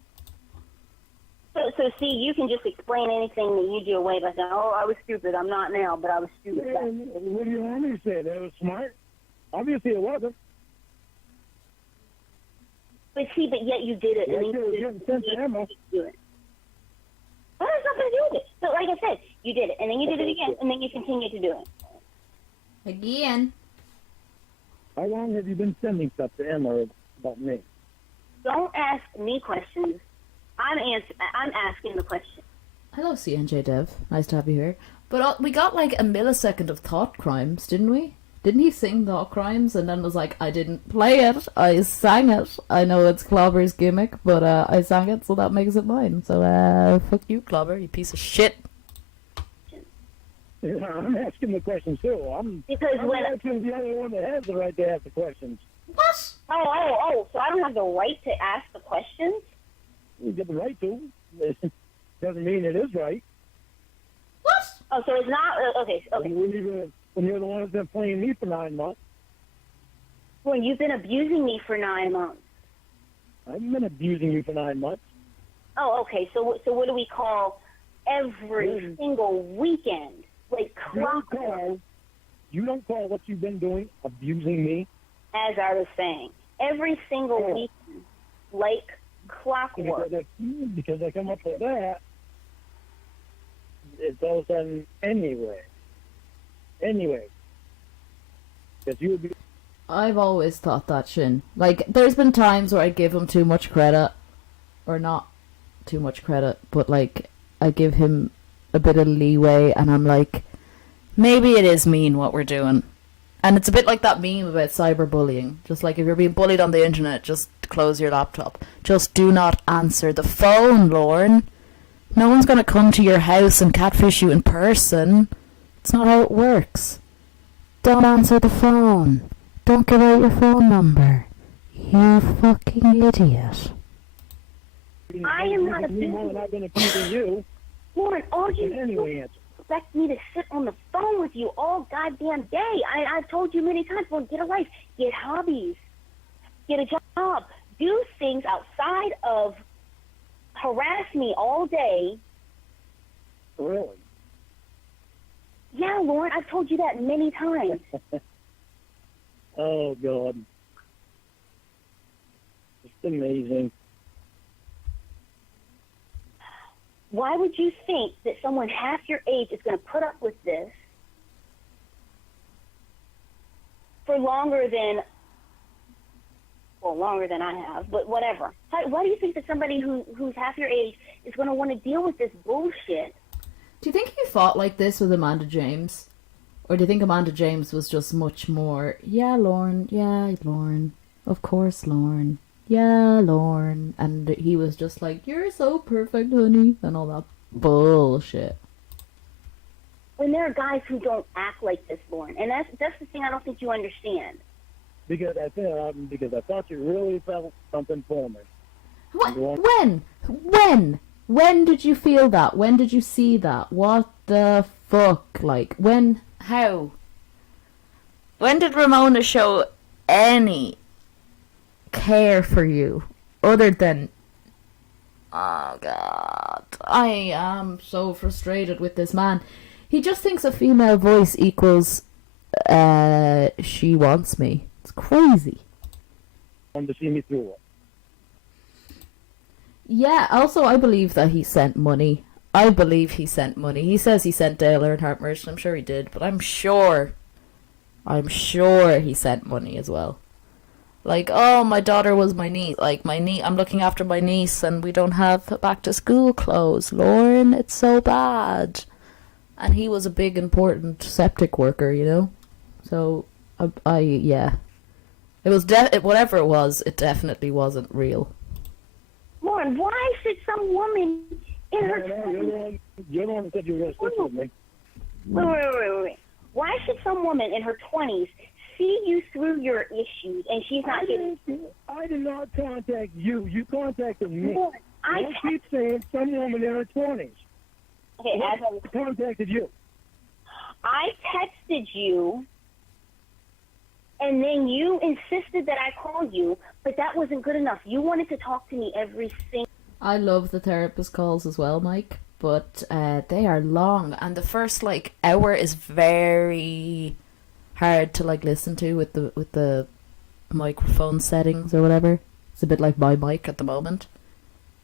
So see, you can just explain anything that you do away by saying, oh, I was stupid. I'm not now, but I was stupid. Yeah, what do you want me to say? That was smart? Obviously it wasn't. But yet you did it. Yeah, And then you didn't send to Emma. do it. Well, there's nothing to do with it. So, like I said, you did it, and then you did it again, and then you continued to do it. Again. How long have you been sending stuff to Emma about me? Don't ask me questions. I'm asking the question. Hello, CNJ Dev. Nice to have you here. But we got like a millisecond of thought crimes, didn't we? Didn't he sing thought crimes and then was like, I didn't play it, I sang it. I know it's Clobber's gimmick, but I sang it, so that makes it mine. So fuck you, Clobber, you piece of shit. Yeah, I'm asking the questions too. I'm asking the only one that has the right to ask the questions. What? Oh, so I don't have the right to ask the questions? You get the right to. It doesn't mean it is right. What? Oh, so it's not, okay. When you're the one who's been playing me for 9 months. Well, you've been abusing me for 9 months. I haven't been abusing you for 9 months. Oh, okay. So what do we call every single weekend? Like clockwork. You don't call what you've been doing abusing me? As I was saying. Every single weekend. Like clockwork. Because I come up with that, it's all of a sudden anyway. Because you would be... I've always thought that, Shin. Like, there's been times where I give him too much credit. Or not too much credit, but like, I give him a bit of leeway and I'm like, maybe it is mean what we're doing. And it's a bit like that meme about cyberbullying. Just like, if you're being bullied on the internet, just close your laptop. Just do not answer the phone, Lauren. No one's gonna come to your house and catfish you in person. It's not how it works. Don't answer the phone. Don't give out your phone number. You fucking idiot. I am not abusing I've been abusing you. Lauren, all you Anyway, answer. expect me to sit on the phone with you all goddamn day. I've told you many times, well, get a life, get hobbies, get a job, do things outside of harass me all day. Really? Yeah, Lauren, I've told you that many times. Oh, God. It's amazing. Why would you think that someone half your age is going to put up with this for longer than I have, but whatever. Why do you think that somebody who's half your age is going to want to deal with this bullshit? Do you think you fought like this with Amanda James? Or do you think Amanda James was just much more, yeah, Lauren, of course, Lauren, yeah, Lauren, and he was just like, you're so perfect, honey, and all that bullshit. When there are guys who don't act like this, Lauren, and that's the thing I don't think you understand. Because I thought you really felt something for me. When did you feel that? When did you see that? What the fuck? Like, when? How? When did Ramona show any care for you? Other than... Oh, God. I am so frustrated with this man. He just thinks a female voice equals... she wants me. It's crazy. To see me through it. Yeah, also I believe that he sent money. I believe he sent money. He says he sent Dale Earnhardt merch, I'm sure he did, but I'm sure he sent money as well. Like, oh, my daughter was my niece. Like, I'm looking after my niece and we don't have back to school clothes. Lauren, it's so bad. And he was a big, important septic worker, you know? So, yeah. It was, whatever it was, it definitely wasn't real. Lauren, why should some woman in her... You're the one that said you were going to stick with me. Wait. Why should some woman in her 20s see you through your issues and she's not I did not contact you. You contacted me. Lauren, I keep saying some woman in her 20s. Okay, I contacted you. I texted you, and then you insisted that I call you, but that wasn't good enough. You wanted to talk to me every single... I love the therapist calls as well, Mike, but they are long, and the first hour is very hard to listen to with the microphone settings or whatever. It's a bit like my mic at the moment.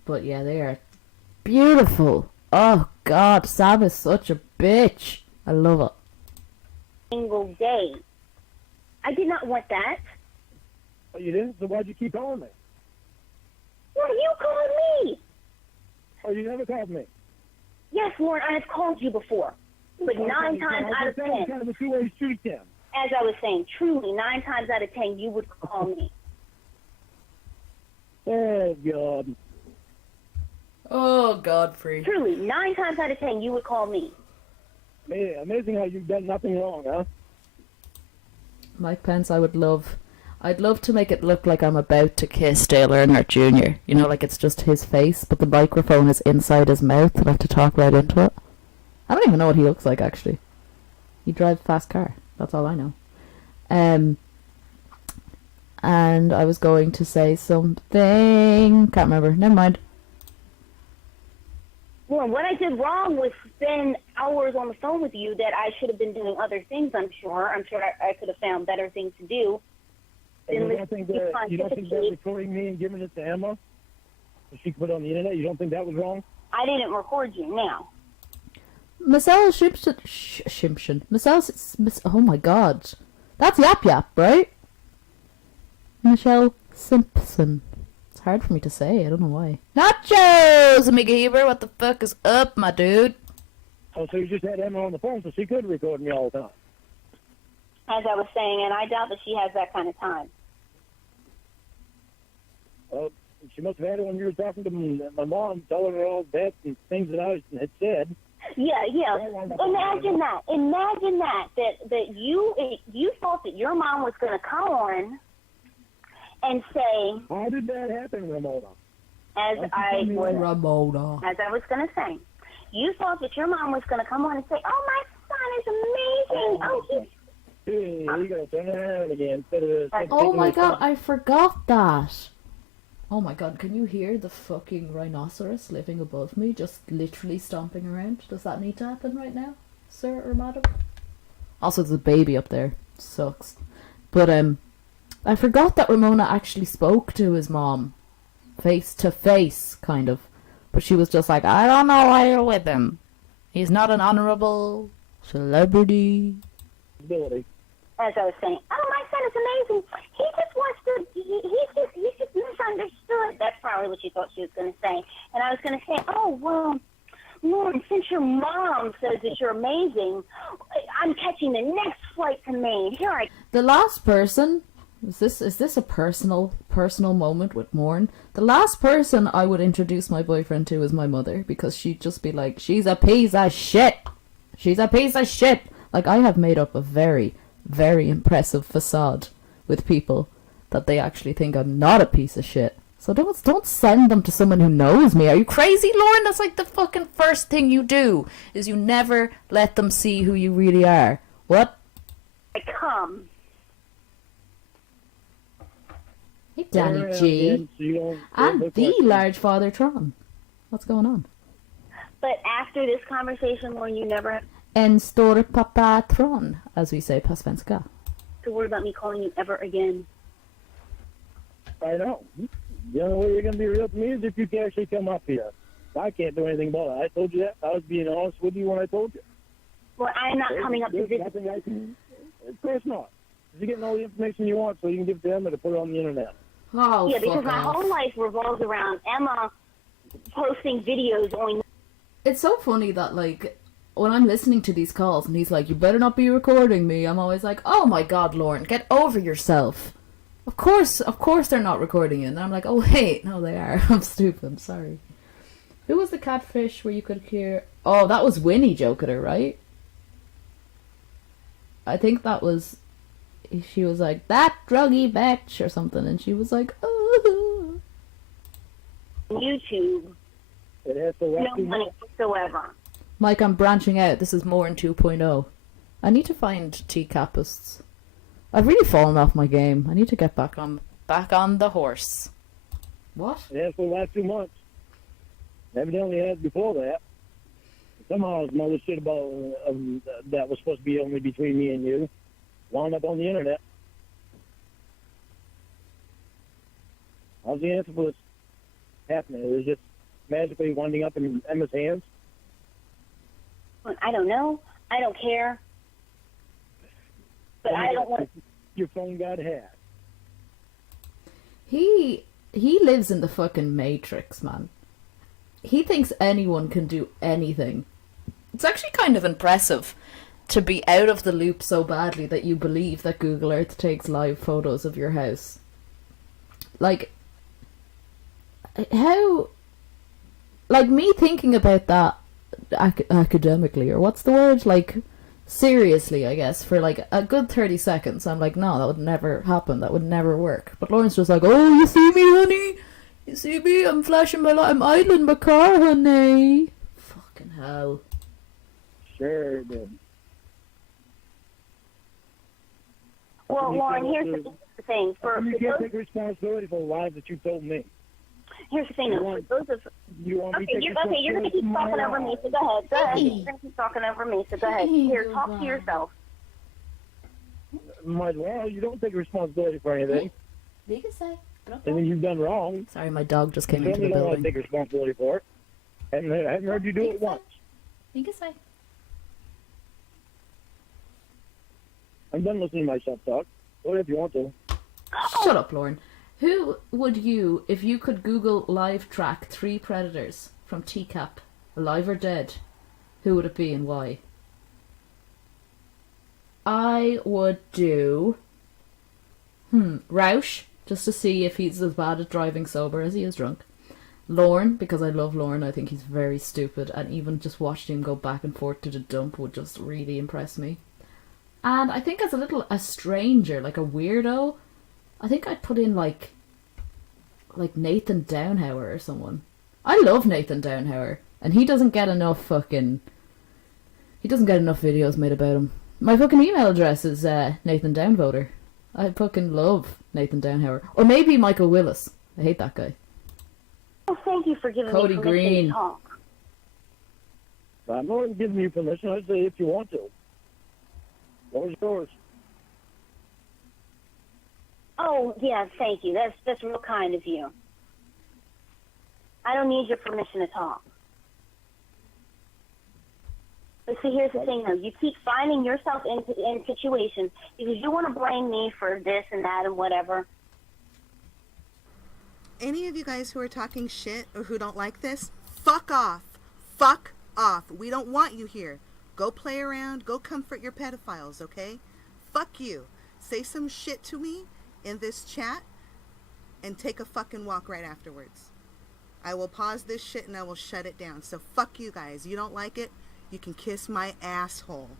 But yeah, they are beautiful. Oh God, Sam is such a bitch. I love it. Single day. I did not want that. Oh, you didn't? So why'd you keep calling me? Well, you called me. Oh, you never called me. Yes, Warren, I have called you before. But 9 times out of 10, It's kind of a two-way street then. as I was saying, truly, 9 times out of 10, you would call me. Oh, God. Oh, Godfrey. Truly, 9 times out of 10, you would call me. Man, amazing how you've done nothing wrong, huh? Mike Pence, I'd love to make it look like I'm about to kiss Dale Earnhardt Jr. You know, like it's just his face, but the microphone is inside his mouth and I have to talk right into it. I don't even know what he looks like, actually. He drives a fast car. That's all I know. And I was going to say something. Can't remember. Never mind. Well, what I did wrong was spend hours on the phone with you that I should have been doing other things, I'm sure. I'm sure I could have found better things to do. And you don't think that recording me and giving it to Emma, so she could put it on the internet, you don't think that was wrong? I didn't record you now. Michelle Shimpson. Oh my God. That's Yap Yap, right? Michelle Simpson. It's hard for me to say. I don't know why. Nachos, Amiga Heber. What the fuck is up, my dude? Oh, so you just had Emma on the phone so she could record me all the time. As I was saying, and I doubt that she has that kind of time. Well, she must have had it when you were talking to my mom, telling her all that and things that I had said. Yeah. Imagine that you thought that your mom was going to come on and say, how did that happen, Ramona? as I was going to say, you thought that your mom was going to come on and say, oh, my son is amazing. Oh, he's... Hey, you got to turn it around again. Oh my God, I forgot that. Oh my God, can you hear the fucking rhinoceros living above me, just literally stomping around? Does that need to happen right now, sir or madam? Also, there's a baby up there. Sucks. But I forgot that Ramona actually spoke to his mom, face to face, kind of. But she was just like, I don't know why you're with him. He's not an honorable celebrity. As I was saying, oh, my son is amazing. He just wants to, he's just misunderstood. That's probably what she thought she was going to say. And I was going to say, oh, well, Lauren, since your mom says that you're amazing, I'm catching the next flight to Maine. The last person, is this a personal moment with Morn? The last person I would introduce my boyfriend to is my mother, because she'd just be like, she's a piece of shit. She's a piece of shit. Like, I have made up a very, very impressive facade with people that they actually think I'm not a piece of shit. So don't send them to someone who knows me. Are you crazy, Lauren? That's like the fucking first thing you do, is you never let them see who you really are. What? I come. Hey, Danny G. And the large father Tron. What's going on? But after this conversation, Lauren, you never have En stor papa Tron, as we say på svenska. to worry about me calling you ever again. I know. The only way you're going to be real to me is if you can actually come up here. I can't do anything about it. I told you that. I was being honest with you when I told you. Well, I'm not coming up to visit. Of course not. You're getting all the information you want so you can give it to Emma to put it on the internet. Oh, yeah, because fuck my off. whole life revolves around Emma posting videos on. It's so funny that, like, when I'm listening to these calls and he's like, you better not be recording me, I'm always like, oh my God, Lauren, get over yourself. Of course they're not recording you. And then I'm like, oh wait, no they are. I'm stupid, I'm sorry. Who was the catfish where you could hear... Oh, that was Winnie joking her, right? I think that was... She was like, that druggy bitch or something, and she was like, oh. YouTube. It has to No money whatsoever. Mike, I'm branching out. This is more in 2.0. I need to find T-Capists. I've really fallen off my game. I need to get back on the horse. What? It has for the last 2 months. Evidently it had before that. Somehow some other shit about that was supposed to be only between me and you wound up on the internet. How's the answer for this happening? Is it just magically winding up in Emma's hands? I don't know. I don't care. But I don't want. Your phone got hacked. He lives in the fucking Matrix, man. He thinks anyone can do anything. It's actually kind of impressive to be out of the loop so badly that you believe that Google Earth takes live photos of your house. Like, how... Like, me thinking about that academically, or what's the word? Like, seriously, I guess, for like a good 30 seconds, I'm like, no, that would never happen. That would never work. But Lauren's just like, oh, you see me, honey? You see me? I'm flashing my light. I'm idling my car, honey. Fucking hell. Sure did. Well, Lauren, here's the thing. You can't take responsibility for the lies that you told me. Here's the thing, though. For those of you're going to keep talking over me, so go ahead. Go ahead. You're going to keep talking over me, so go ahead. Here, talk to yourself. Might as well. You don't take responsibility for anything. You can say. Anything you've done wrong. Sorry, my dog just came You into the don't want to building. take responsibility for it. I haven't heard you do it once. You can say. I'm done listening to myself talk. Go ahead if you want to. Shut up, Lauren. Who would you, if you could Google live track 3 predators from TCAP, alive or dead, who would it be and why? I would do Roush, just to see if he's as bad at driving sober as he is drunk. Lorne, because I love Lorne. I think he's very stupid, and even just watching him go back and forth to the dump would just really impress me. And I think as a stranger, like a weirdo, I think I'd put in like Nathan Downhour or someone. I love Nathan Downhour, and he doesn't get enough videos made about him. My fucking email address is Nathan Downvoter. I fucking love Nathan Downhour. Or maybe Michael Willis. I hate that guy. Well, thank you for giving Cody me permission Green. to talk. I'm not giving you permission. I'd say if you want to. What was yours? Oh, yeah, thank you. That's real kind of you. I don't need your permission to talk. But see, here's the thing, though. You keep finding yourself in situations because you want to blame me for this and that and whatever. Any of you guys who are talking shit or who don't like this, fuck off. Fuck off. We don't want you here. Go play around. Go comfort your pedophiles, okay? Fuck you. Say some shit to me in this chat and take a fucking walk right afterwards. I will pause this shit and I will shut it down. So fuck you guys. You don't like it? You can kiss my asshole.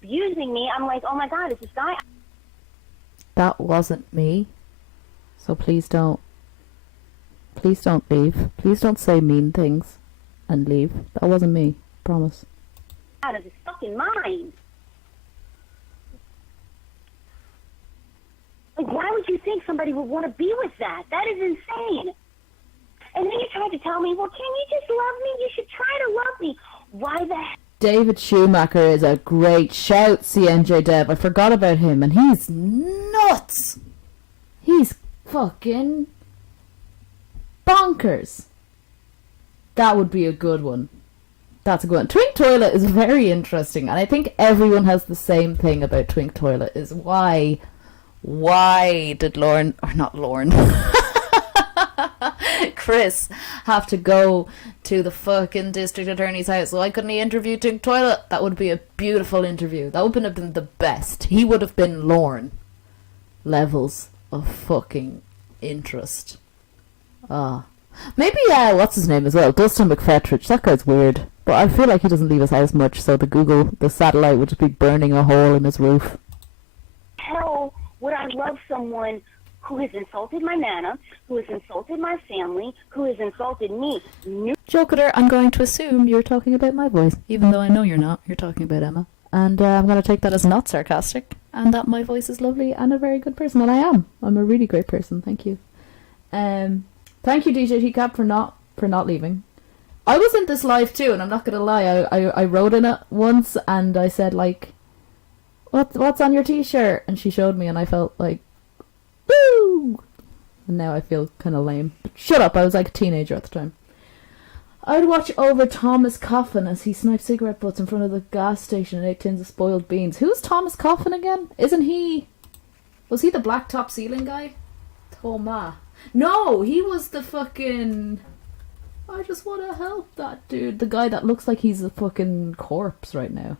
Using me, I'm like, oh my God, it's this guy. That wasn't me. So please don't leave. Please don't say mean things and leave. That wasn't me. Promise. Out of his fucking mind. Like, why would you think somebody would want to be with that? That is insane. And then you tried to tell me, well, can you just love me? You should try to love me. Why the hell? David Schumacher is a great shout, CNJ Dev. I forgot about him, and he's nuts. He's fucking bonkers. That would be a good one. That's a good one. Twink Toilet is very interesting, and I think everyone has the same thing about Twink Toilet, is why did Lauren, or not Lauren, Chris have to go to the fucking district attorney's house? Why couldn't he interview Twink Toilet? That would be a beautiful interview. That would have been the best. He would have been Lauren levels of fucking interest. Maybe, what's his name as well? Dustin McFetridge. That guy's weird. But I feel like he doesn't leave his house much, so the satellite would just be burning a hole in his roof. Hell would I love someone who has insulted my nana, who has insulted my family, who has insulted me? Joker, I'm going to assume you're talking about my voice, even though I know you're not. You're talking about Emma. And I'm going to take that as not sarcastic, and that my voice is lovely and a very good person, and I am. I'm a really great person, thank you. Thank you, DJ T-Cap, for not leaving. I was in this live too, and I'm not going to lie, I wrote in it once, and I said, like, what's on your t-shirt? And she showed me, and I felt like, woo! And now I feel kind of lame. But shut up, I was like a teenager at the time. I'd watch over Thomas Coffin as he sniped cigarette butts in front of the gas station and ate tins of spoiled beans. Who's Thomas Coffin again? Isn't he... Was he the black top ceiling guy? Thomas. No, he was the fucking... I just want to help that dude. The guy that looks like he's a fucking corpse right now.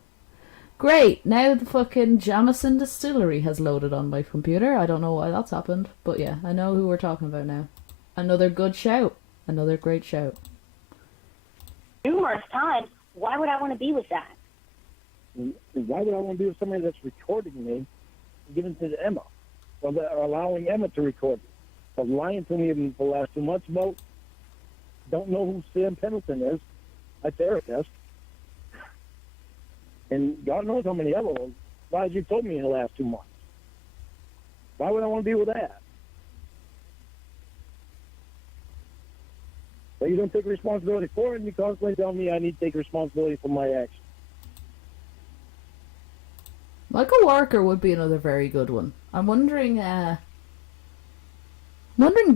Great, now the fucking Jamison Distillery has loaded on my computer. I don't know why that's happened. But yeah, I know who we're talking about now. Another good shout. Another great shout. Numerous times. Why would I want to be with that? Why would I want to be with somebody that's recording me, giving to Emma, or allowing Emma to record me? For lying to me for the last 2 months about, don't know who Sam Pendleton is, my therapist, and God knows how many other lies you told me in the last 2 months. Why would I want to be with that? But you don't take responsibility for it, and you constantly tell me I need to take responsibility for my actions. Michael Walker would be another very good one. I'm wondering, did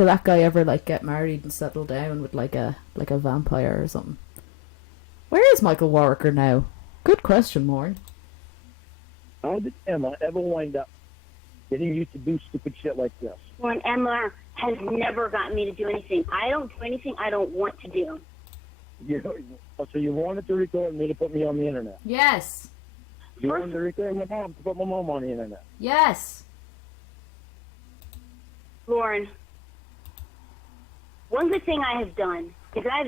that guy ever like get married and settle down with like a vampire or something? Where is Michael Walker now? Good question, Maureen. How did Emma ever wind up getting you to do stupid shit like this? Well, Emma has never gotten me to do anything. I don't do anything I don't want to do. So you wanted to record me to put me on the internet? Yes. You wanted to record my mom to put my mom on the internet? Yes. Lauren, one good thing I have done is I've